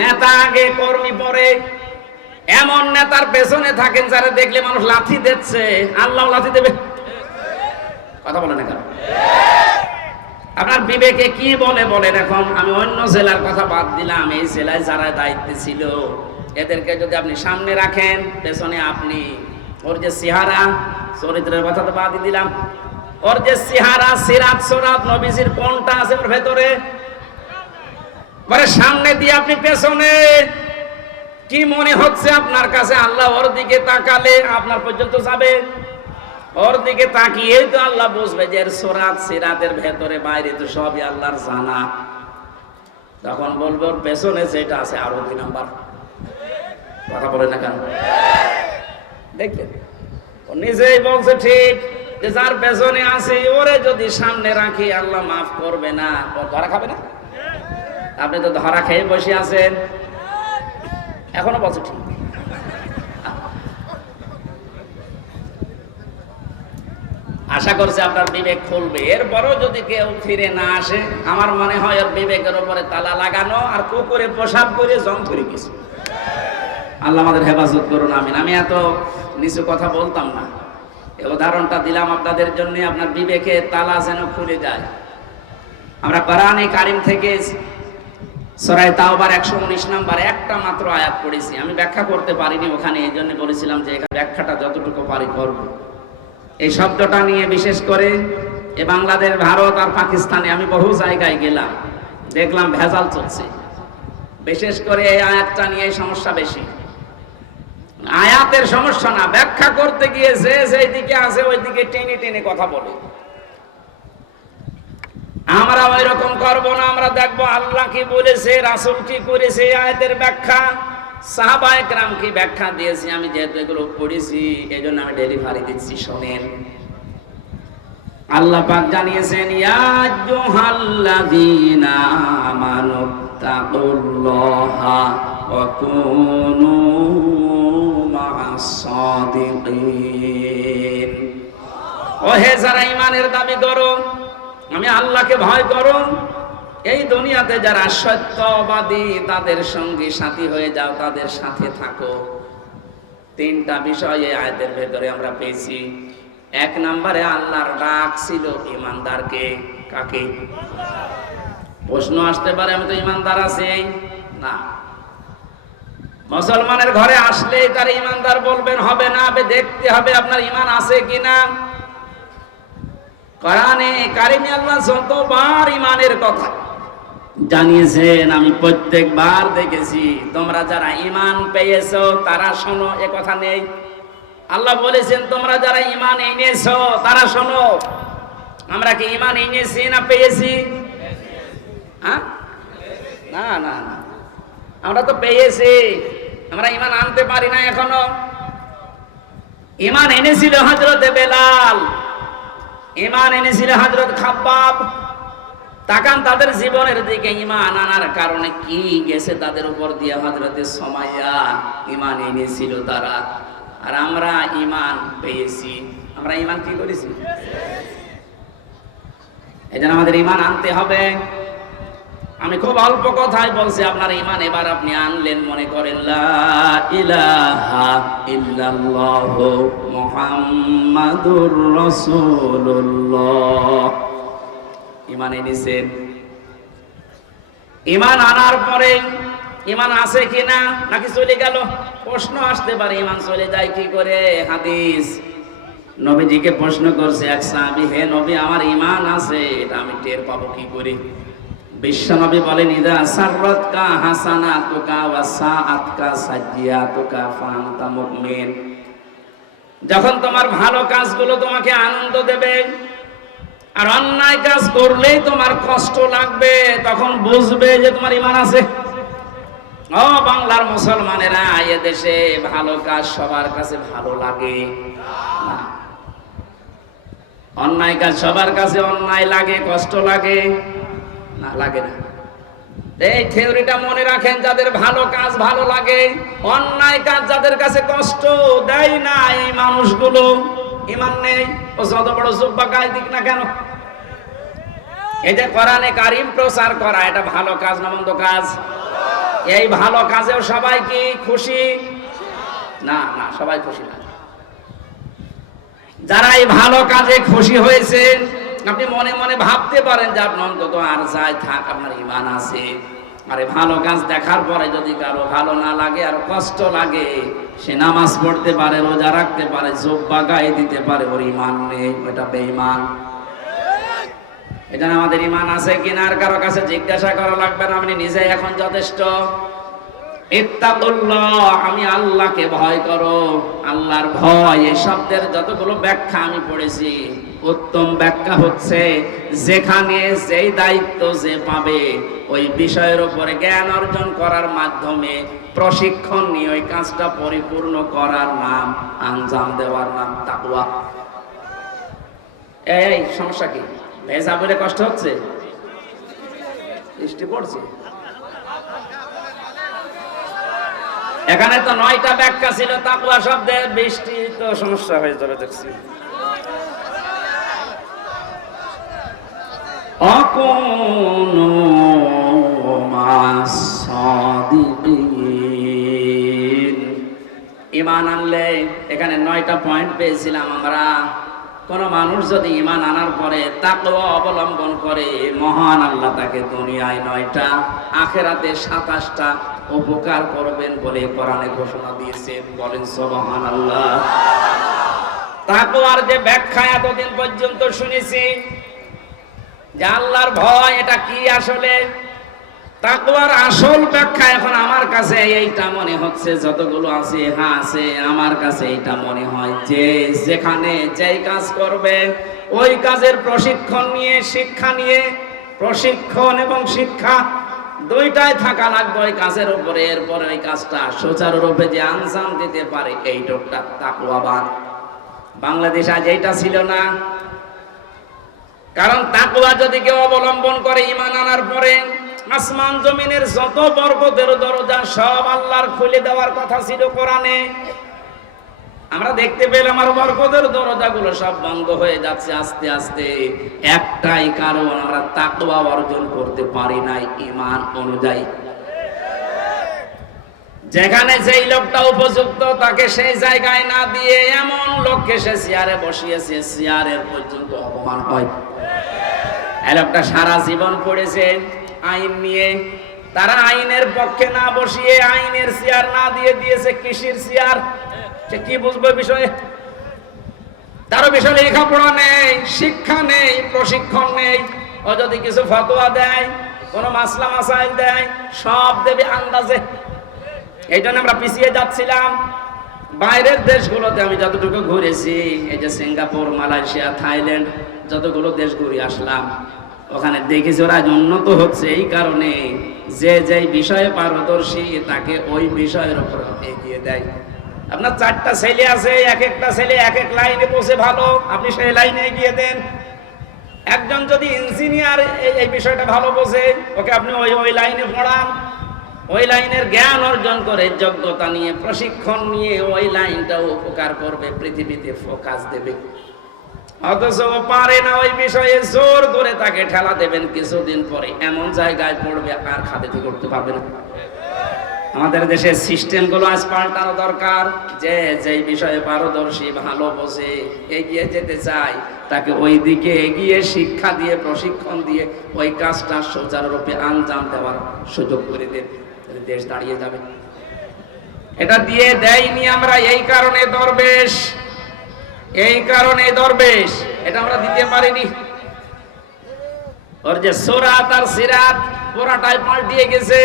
নেতা আগে, কর্মী পরে। এমন নেতার পেছনে থাকেন যারা দেখলে মানুষ লাথি দিচ্ছে, আল্লাহ লাথি দেবে। কথা বলেন না কেন? আপনার বিবেকে কি বলে বলেন? এখন আমি অন্য জেলার কথা বাদ দিলাম, এই জেলায় যারা দায়িত্বে ছিল এদেরকে যদি আপনি সামনে রাখেন, পেছনে আপনি। ওর যে চেহারা, চরিত্রের কথা তো বাদ দিলাম, ওর যে চেহারা, সিরাত সুরাত নবীজির কোনটা আছে ওর ভেতরে, সামনে দিয়ে আপনি পেছনে, কি মনে হচ্ছে আপনার কাছে? আল্লাহ ওর দিকে তাকালে আপনার পর্যন্ত যাবে। ওর দিকে তাকিয়ে তো আল্লাহ বুঝবে যে এর সুরাত সিরাতের ভেতরে বাইরে তো সবই আল্লাহর জানা। তখন বলবে ওর পেছনে যেটা আছে আরো 2 নাম্বার। কথা বলে না কেন? দেখবেন ও নিজেই বলছে ঠিক, যে যার পেছনে আছে ওরে যদি সামনে রাখি আল্লাহ মাফ করবে না। ও ধরা খাবে না? আপনি তো ধরা খেয়ে বসে আছেন, এখনো বলছে ঠিক। আশা করছে আপনার বিবেক খুলবে। এরপরও যদি কেউ ফিরে না আসে, আমার মনে হয় ওর বিবেকের উপরে তালা লাগানো আর কুকুরে পেশাব করে জং ধরে গেছে। আল্লাহ আমাদের হেফাজত করুন, আমিন। আমি এত নিচু কথা বলতাম না, এই উদাহরণটা দিলাম আপনাদের জন্য, আপনার বিবেকে তালা যেন খুলে যায়। আমরা কোরআনে কারিম থেকে সূরা তাওবার 119 নাম্বার একটা মাত্র আয়াত পড়েছি। আমি ব্যাখ্যা করতে পারিনি ওখানে, এই জন্য বলেছিলাম যে এখানে ব্যাখ্যাটা যতটুকু পারি করব। এই শব্দটা নিয়ে বিশেষ করে এ বাংলাদেশ, ভারত আর পাকিস্তানে আমি বহু জায়গায় গেলাম, দেখলাম ভেজাল চলছে। বিশেষ করে এই আয়াতটা নিয়ে সমস্যা বেশি। আয়াতের সমস্যা না, ব্যাখ্যা করতে গিয়ে যে যেই দিকে আছে ওই দিকে টেনে টেনে কথা বলে। আমরা ওই রকম করবো না। আমরা দেখবো আল্লাহ কি বলেছে, রাসূল কি করেছে, আয়াতের ব্যাখ্যা, সাহাবায়ে কেরাম কি ব্যাখ্যা দিয়েছে। আমি যেহেতু এগুলো পড়েছি এই জন্য আমি ডেলিভারি দিচ্ছি, শোনেন। আল্লাহ পাক জানিয়েছেন, ইয়া আইয়ুহাল্লাযীনা আমানু তাকুল্লাহা ওয়া কুনু মা'আস সাদিকিন। ওহে যারা ঈমানের দাবি করো, আমি আল্লাহকে ভয় করো, এই দুনিয়াতে যারা সত্যবাদী তাদের সঙ্গী সাথী হয়ে যাও, তাদের সাথে থাকো। 3টা বিষয় এই আয়াতের ভেতরে আমরা পেয়েছি। 1 নম্বরে আল্লাহর ডাক ছিল ঈমানদারকে। কাকে? প্রশ্ন আসতে পারে, আমি তো ঈমানদার আছি না। মুসলমানের ঘরে আসলেই তার ঈমানদার বলবেন হবে না, দেখতে হবে আপনার ঈমান আছে কিনা। কোরআনে কারিমে আল্লাহ যতবার ঈমানের কথা জানিয়েছেন আমি প্রত্যেকবার দেখেছি। তোমরা যারা ঈমান পেয়েছো তারা শোনো, এ কথা নেই। আল্লাহ বলেছেন তোমরা যারা ঈমান এনেছো তারা শোনো। আমরা কি ঈমান এনেছি না পেয়েছি? হ্যাঁ, না না না, আমরা তো পেয়েছি, আমরা ঈমান আনতে পারি না এখনো। ঈমান এনেছিল হযরত বেলাল, ঈমান এনেছিল হযরত খাব্বাব। তাকান তাদের জীবনের দিকে, ঈমান আনার কারণে কি গেছে তাদের উপর দিয়ে। হযরতে সুমাইয়া ঈমান এনেছিল তারা, আর আমরা ঈমান পেয়েছি। আমরা ঈমান কি করেছি? এজন্য আমাদের ঈমান আনতে হবে। আমি খুব অল্প কথাই বলছি, আপনার ঈমান এবার আপনি আনলেন। মনে করেন লা ইলাহা ইল্লাল্লাহু মুহাম্মাদুর রাসূলুল্লাহ। ঈমান এনেছেন। ঈমান আনার পরে ঈমান আছে কিনা নাকি চলে গেল? প্রশ্ন আসতে পারে, ঈমান চলে যায় কি করে? হাদিস নবীজিকে প্রশ্ন করছে এক সাহাবী, হে নবী আমার ঈমান আছে, এটা আমি টের পাবো কি করে? বিশ্বনবী বলেন, ইদা সাররাতকা হাসানাতুকা ওয়া সাআতকা সাইয়্যাতুকা ফাআনতা মুমিন। যখন তোমার ভালো কাজগুলো তোমাকে আনন্দ দেবে আর অন্যায় কাজ করলেই তোমার কষ্ট লাগবে, তখন বুঝবে যে তোমার ঈমান আছে। ও বাংলার মুসলমানেরা, এ দেশে ভালো কাজ সবার কাছে ভালো লাগে না। অন্যায় কাজ সবার কাছে অন্যায় লাগে, কষ্ট লাগে না, লাগে না। এই থিওরিটা মনে রাখেন, যাদের ভালো কাজ ভালো লাগে, অন্যায় কাজ যাদের কাছে কষ্ট দেয় না, এই মানুষগুলো ঈমান নেই। ও যত বড় জুব্বা গায়ে দিক না কেন, এই যে কোরআনে কারিম প্রচার করা, এটা ভালো কাজ না মন্দ কাজ? এই ভালো কাজেও সবাই কি খুশি? না না, সবাই খুশি না। যারা এই ভালো কাজে খুশি হয়েছে, আপনি মনে মনে ভাবতে পারেন যে আপনার অন্তত আর যাই থাক আপনার ঈমান আছে। আরে ভালো কাজ দেখার পরে যদি কারো ভালো না লাগে আর কষ্ট লাগে, সে নামাজ পড়তে পারে, রোজা রাখতে পারে, জুব্বা গায়ে দিতে পারে, ওর ঈমান নেই, ওটা বেঈমান। এটা আমাদের ঈমান আছে কিনা আর কারো কাছে জিজ্ঞাসা করা লাগবে না, আপনি নিজেই এখন যথেষ্ট। ইত্তাকুল্লাহ, আমি আল্লাহকে ভয় করো। আল্লাহর ভয় এই শব্দের যতগুলো ব্যাখ্যা আমি পড়েছি, উত্তম ব্যাখ্যা হচ্ছে যেখানে যেই দায়িত্ব যে পাবে ওই বিষয়ের উপরে জ্ঞান অর্জন করার মাধ্যমে প্রশিক্ষণ নিয়ে ওই কাজটা পরিপূর্ণ করার নাম, আঞ্জাম দেওয়ার নাম তাকওয়া। এই সমস্যা কি? ভেজা বলে কষ্ট হচ্ছে? বৃষ্টি পড়ছে। এখানে তো 9টা ব্যাখ্যা ছিল তাকওয়া শব্দের, বৃষ্টি তো সমস্যা হয়ে যাবে দেখছি। আকুনু মাস সাদিকিন, ঈমান আনলে এখানে 9টা পয়েন্ট পেয়েছিলাম আমরা। কোন মানুষ যদি ঈমান আনার পরে তাকওয়া অবলম্বন করে, মহান আল্লাহ তাকে দুনিয়ায় 9টা, আখিরাতে 27টা উপকার করবেন বলে কোরআনে ঘোষণা দিয়েছেন। বলেন সুবহানাল্লাহ। তাকওয়ার যে ব্যাখ্যা এতদিন পর্যন্ত শুনেছি যে আল্লাহর ভয় এটা কি, আসলে তাকওয়ার আসল ব্যাখ্যা এখন আমার কাছে এইটা মনে হচ্ছে, যতগুলো আছে হ্যাঁ আছে, আমার কাছে এইটা মনে হয় যে যেখানে যেই কাজ করবে ওই কাজের প্রশিক্ষণ নিয়ে, শিক্ষা নিয়ে, প্রশিক্ষণ এবং শিক্ষা দুইটাই থাকা লাগবে ওই কাজের উপরে। এরপরে ওই কাজটা সুচারুরূপে যে আঞ্জাম দিতে পারে এই লোকটা তাকওয়াবান। বাংলাদেশ আজ এইটা ছিল না। কারণ তাকওয়া যদি কেউ অবলম্বন করে ঈমান আনার পরে, আসমান জমিনের যত বরকতের দরজা সব আল্লাহর খুলে দেওয়ার কথা ছিল কোরআনে। আমরা দেখতে পেলাম আর বরকতের দরজাগুলো সব বন্ধ হয়ে যাচ্ছে আস্তে আস্তে। একটাই কারণ, আমরা তাকওয়া অর্জন করতে পারি নাই ঈমান অনুযায়ী। যেখানে যেই লোকটা উপযুক্ত তাকে সেই জায়গায় না দিয়ে এমন লোককে সে চেয়ারে বসিয়েছে, চেয়ারের পর্যন্ত অপমান হয়। এই লোকটা সারা জীবন পড়েছে আইন নিয়ে, তারা আইনের পক্ষে না বসিয়ে আইনের চেয়ার না দিয়ে দিয়েছে কৃষির চেয়ার। সে কি বুঝবে বিষয়ে? তারও বিষয়ে লেখাপড়া নেই, শিক্ষা নেই, প্রশিক্ষণ নেই। ও যদি কিছু ফতোয়া দেয়, কোন মাসলা মাসাইল দেয়, সব দেবে আন্দাজে। এই জন্য আমরা পিছিয়ে যাচ্ছিলাম। বাইরের দেশগুলোতে আমি যতটুকু ঘুরেছি, এই যে সিঙ্গাপুর, মালয়েশিয়া, থাইল্যান্ড, যতগুলো দেশ ঘুরে আসলাম, ওখানে দেখেছি ওরা উন্নত হচ্ছে এই কারণে যে যেই বিষয়ে পারদর্শী তাকে ওই বিষয়ের উপর এগিয়ে দেয়। আপনার 4টা ছেলে আছে, এক একটা ছেলে এক এক লাইনে বসে ভালো, আপনি সেই লাইনে এগিয়ে দেন। একজন যদি ইঞ্জিনিয়ার এই বিষয়টা ভালো বোঝে, ওকে আপনি ওই লাইনে পড়ান। ওই লাইনের জ্ঞান অর্জন করে, যোগ্যতা নিয়ে, প্রশিক্ষণ নিয়ে ওই লাইনটাও উপকার করবে, পৃথিবীতে ফোকাস দেবে। অথচ পারে না ওই বিষয়ে, জোর করে তাকে ঠেলা দেবেন, কিছুদিন পরে এমন জায়গায় পড়বে আর খাতির করতে পারবে না। আমাদের দেশের সিস্টেমগুলো আজ পাল্টানো দরকার। যে যেই বিষয়ে পারদর্শী, ভালো বোঝে, এগিয়ে যেতে চায়, তাকে ওই দিকে এগিয়ে শিক্ষা দিয়ে, প্রশিক্ষণ দিয়ে ওই কাজটা সুচারুরূপে আঞ্জাম দেওয়ার সুযোগ করে দেন, দেশ দাঁড়িয়ে যাবে। এটা দিয়ে দেয়নি আমরা, এই কারণে দরবেশ, এই কারণে দরবেশ এটা আমরা দিতে পারিনি। ওর যে সুরাত আর সিরাত পুরাটাই পাল্টিয়ে গেছে।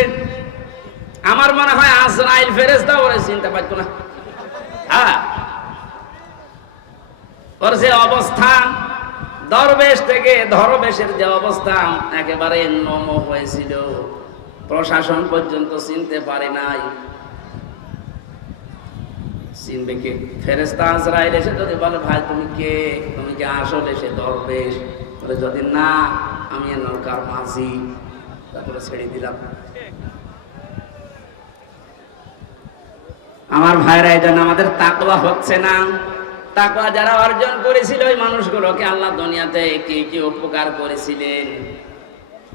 আমার মনে হয় আজরাইল ফেরেশতা ওরে চিনতে পারতো না। হ্যাঁ, ওর যে অবস্থা, দরবেশ থেকে ধরবেশের যে অবস্থা একেবারে নম হয়েছিল, প্রশাসন পর্যন্ত চিনতে পারে নাই। চিনবে কে? ফেরেশতা আজরাইল এসে যদি বলে ভাই তুমি কে, তুমি কি আসলে সে দরবেশ? বলে যদি না আমি নৌকার মাঝি, তারপরে ছেড়ে দিলাম। আমার ভাইরা, এই জন্য আমাদের তাকওয়া হচ্ছে না। তাকওয়া যারা অর্জন করেছিল ওই মানুষগুলোকে আল্লাহ দুনিয়াতে কি কি উপকার করেছিলেন।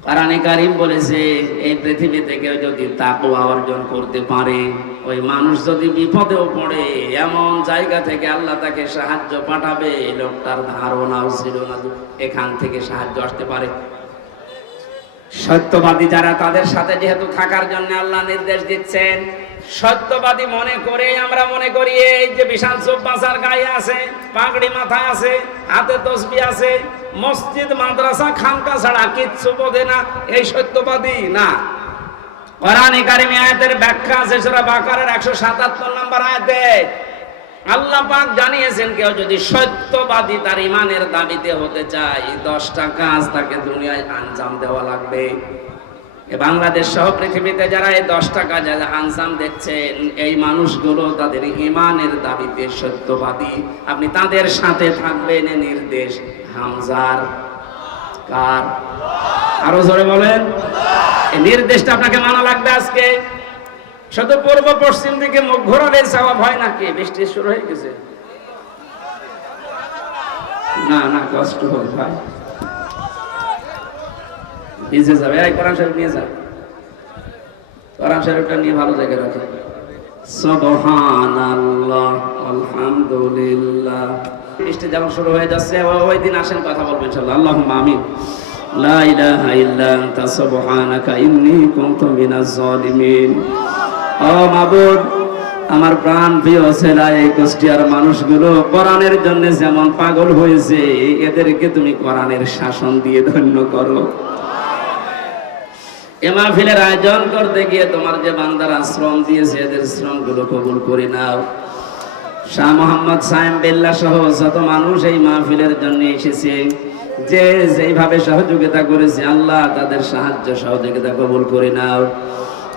কোরআনে কারীম বলেছে এই পৃথিবীতে কেউ যদি তাকওয়া অর্জন করতে পারে, ওই মানুষ যদি বিপদেও পড়ে এমন জায়গা থেকে আল্লাহ তাকে সাহায্য পাঠাবে, লোকটার ধারণাও ছিল না এখান থেকে সাহায্য আসতে পারে। সত্যবাদী যারা, তাদের সাথে যেহেতু থাকার জন্য আল্লাহ নির্দেশ দিচ্ছেন, সত্যবাদী মনে করে আমরা মনে করি এই যে বিশাল চৌবাচার গায়ে আছে, পাগড়ি মাথায় আছে, হাতে তসবিহ আছে, মসজিদ, মাদ্রাসা, খানকা ছাড়া কিচ্ছু বোঝে না, এই সত্যবাদী না। কোরআনে কারিমে আয়াতের ব্যাখ্যা আছে সূরা বাকারার 177 নম্বর আয়াতে আল্লাহ পাক জানিয়েছেন কেউ যদি সত্যবাদী তার ঈমানের দাবিতে হতে চায় 10টা কাজ তাকে দুনিয়ায় আঞ্জাম দেওয়া লাগবে। বাংলাদেশ সহ পৃথিবীতে যারা এই 10টা কাজের আঞ্জাম দেখছেন এই মানুষগুলো তাদের ঈমানের দাবিতে সত্যবাদী। আপনি তাদের সাথে থাকবেন এই নির্দেশ হামজার। কার? আরো জোরে বলেন। এই নির্দেশটা আপনাকে মানা লাগবে আজকে। শুধু পূর্ব পশ্চিম দিকে মুখ ঘোরালে সওয়াব হয় নাকি? বৃষ্টি শুরু হয়ে গেছে। না না কষ্ট হয় ভাই, ভিজে যাবে। এই কোরআন শরীফ নিয়ে যান, কোরআন শরীফটা নিয়ে ভালো জায়গায় রাখেন। সুবহানাল্লাহ আলহামদুলিল্লাহ। বৃষ্টি যখন শুরু হয়ে যাচ্ছে ওই দিন আসেন কথা বলবেন ইনশাআল্লাহ। আল্লাহুম্মা আমিন। লা ইলাহা ইল্লা আনতা সুবহানাকা ইন্নী কুনতু মিনাজ জালিমিন। ও মাবুদ, আমার প্রাণ প্রিয় ছেলে এই কুষ্টিয়ার মানুষগুলো কোরআনের জন্য যেমন পাগল হয়েছে এদেরকে তুমি কোরআনের শাসন দিয়ে ধন্য করো। এ মাহফিলের আয়োজন করতে গিয়ে তোমার যে বান্দারা শ্রম দিয়েছে এদের শ্রমগুলো কবুল করে নাও। শাহ মোহাম্মদ সায়েম বিল্লাহ সহ যত মানুষ এই মাহফিলের জন্য এসেছে, যে যেইভাবে সহযোগিতা করেছে আল্লাহ তাদের সাহায্য সহযোগিতা কবুল করে নাও।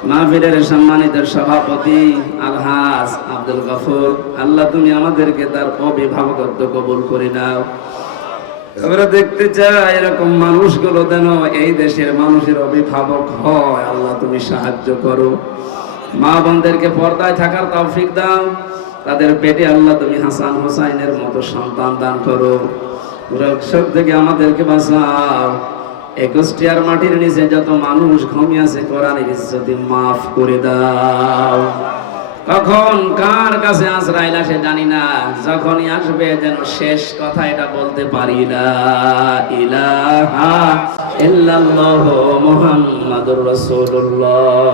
মাহফিলের সম্মানিত সভাপতি আলহাজ আব্দুল গফুর, আল্লাহ তুমি আমাদেরকে তার অভিভাবকত্ব কবুল করে নাও। আমরা দেখতে চাই এরকম মানুষগুলো যেন এই দেশের মানুষের অভিভাবক হয়। আল্লাহ তুমি সাহায্য করো। মা বোনদেরকে পর্দায় থাকার তৌফিক দাও। তাদের পেটে আল্লাহ তুমি হাসান হোসাইনের মতো সন্তান দান করো। সব থেকে আমাদেরকে বাঁচাও। কুষ্টিয়ার মাটির নিচে যত মানুষ ঘুমিয়ে আছে কোরআনের ইজ্জতে মাফ করে দাও। কখন কার কাছে আজরাইল আসে জানি না, যখনই আসবে যেন শেষ কথা এটা বলতে পারি লা ইলাহা ইল্লাল্লাহু মুহাম্মাদুর রাসূলুল্লাহ।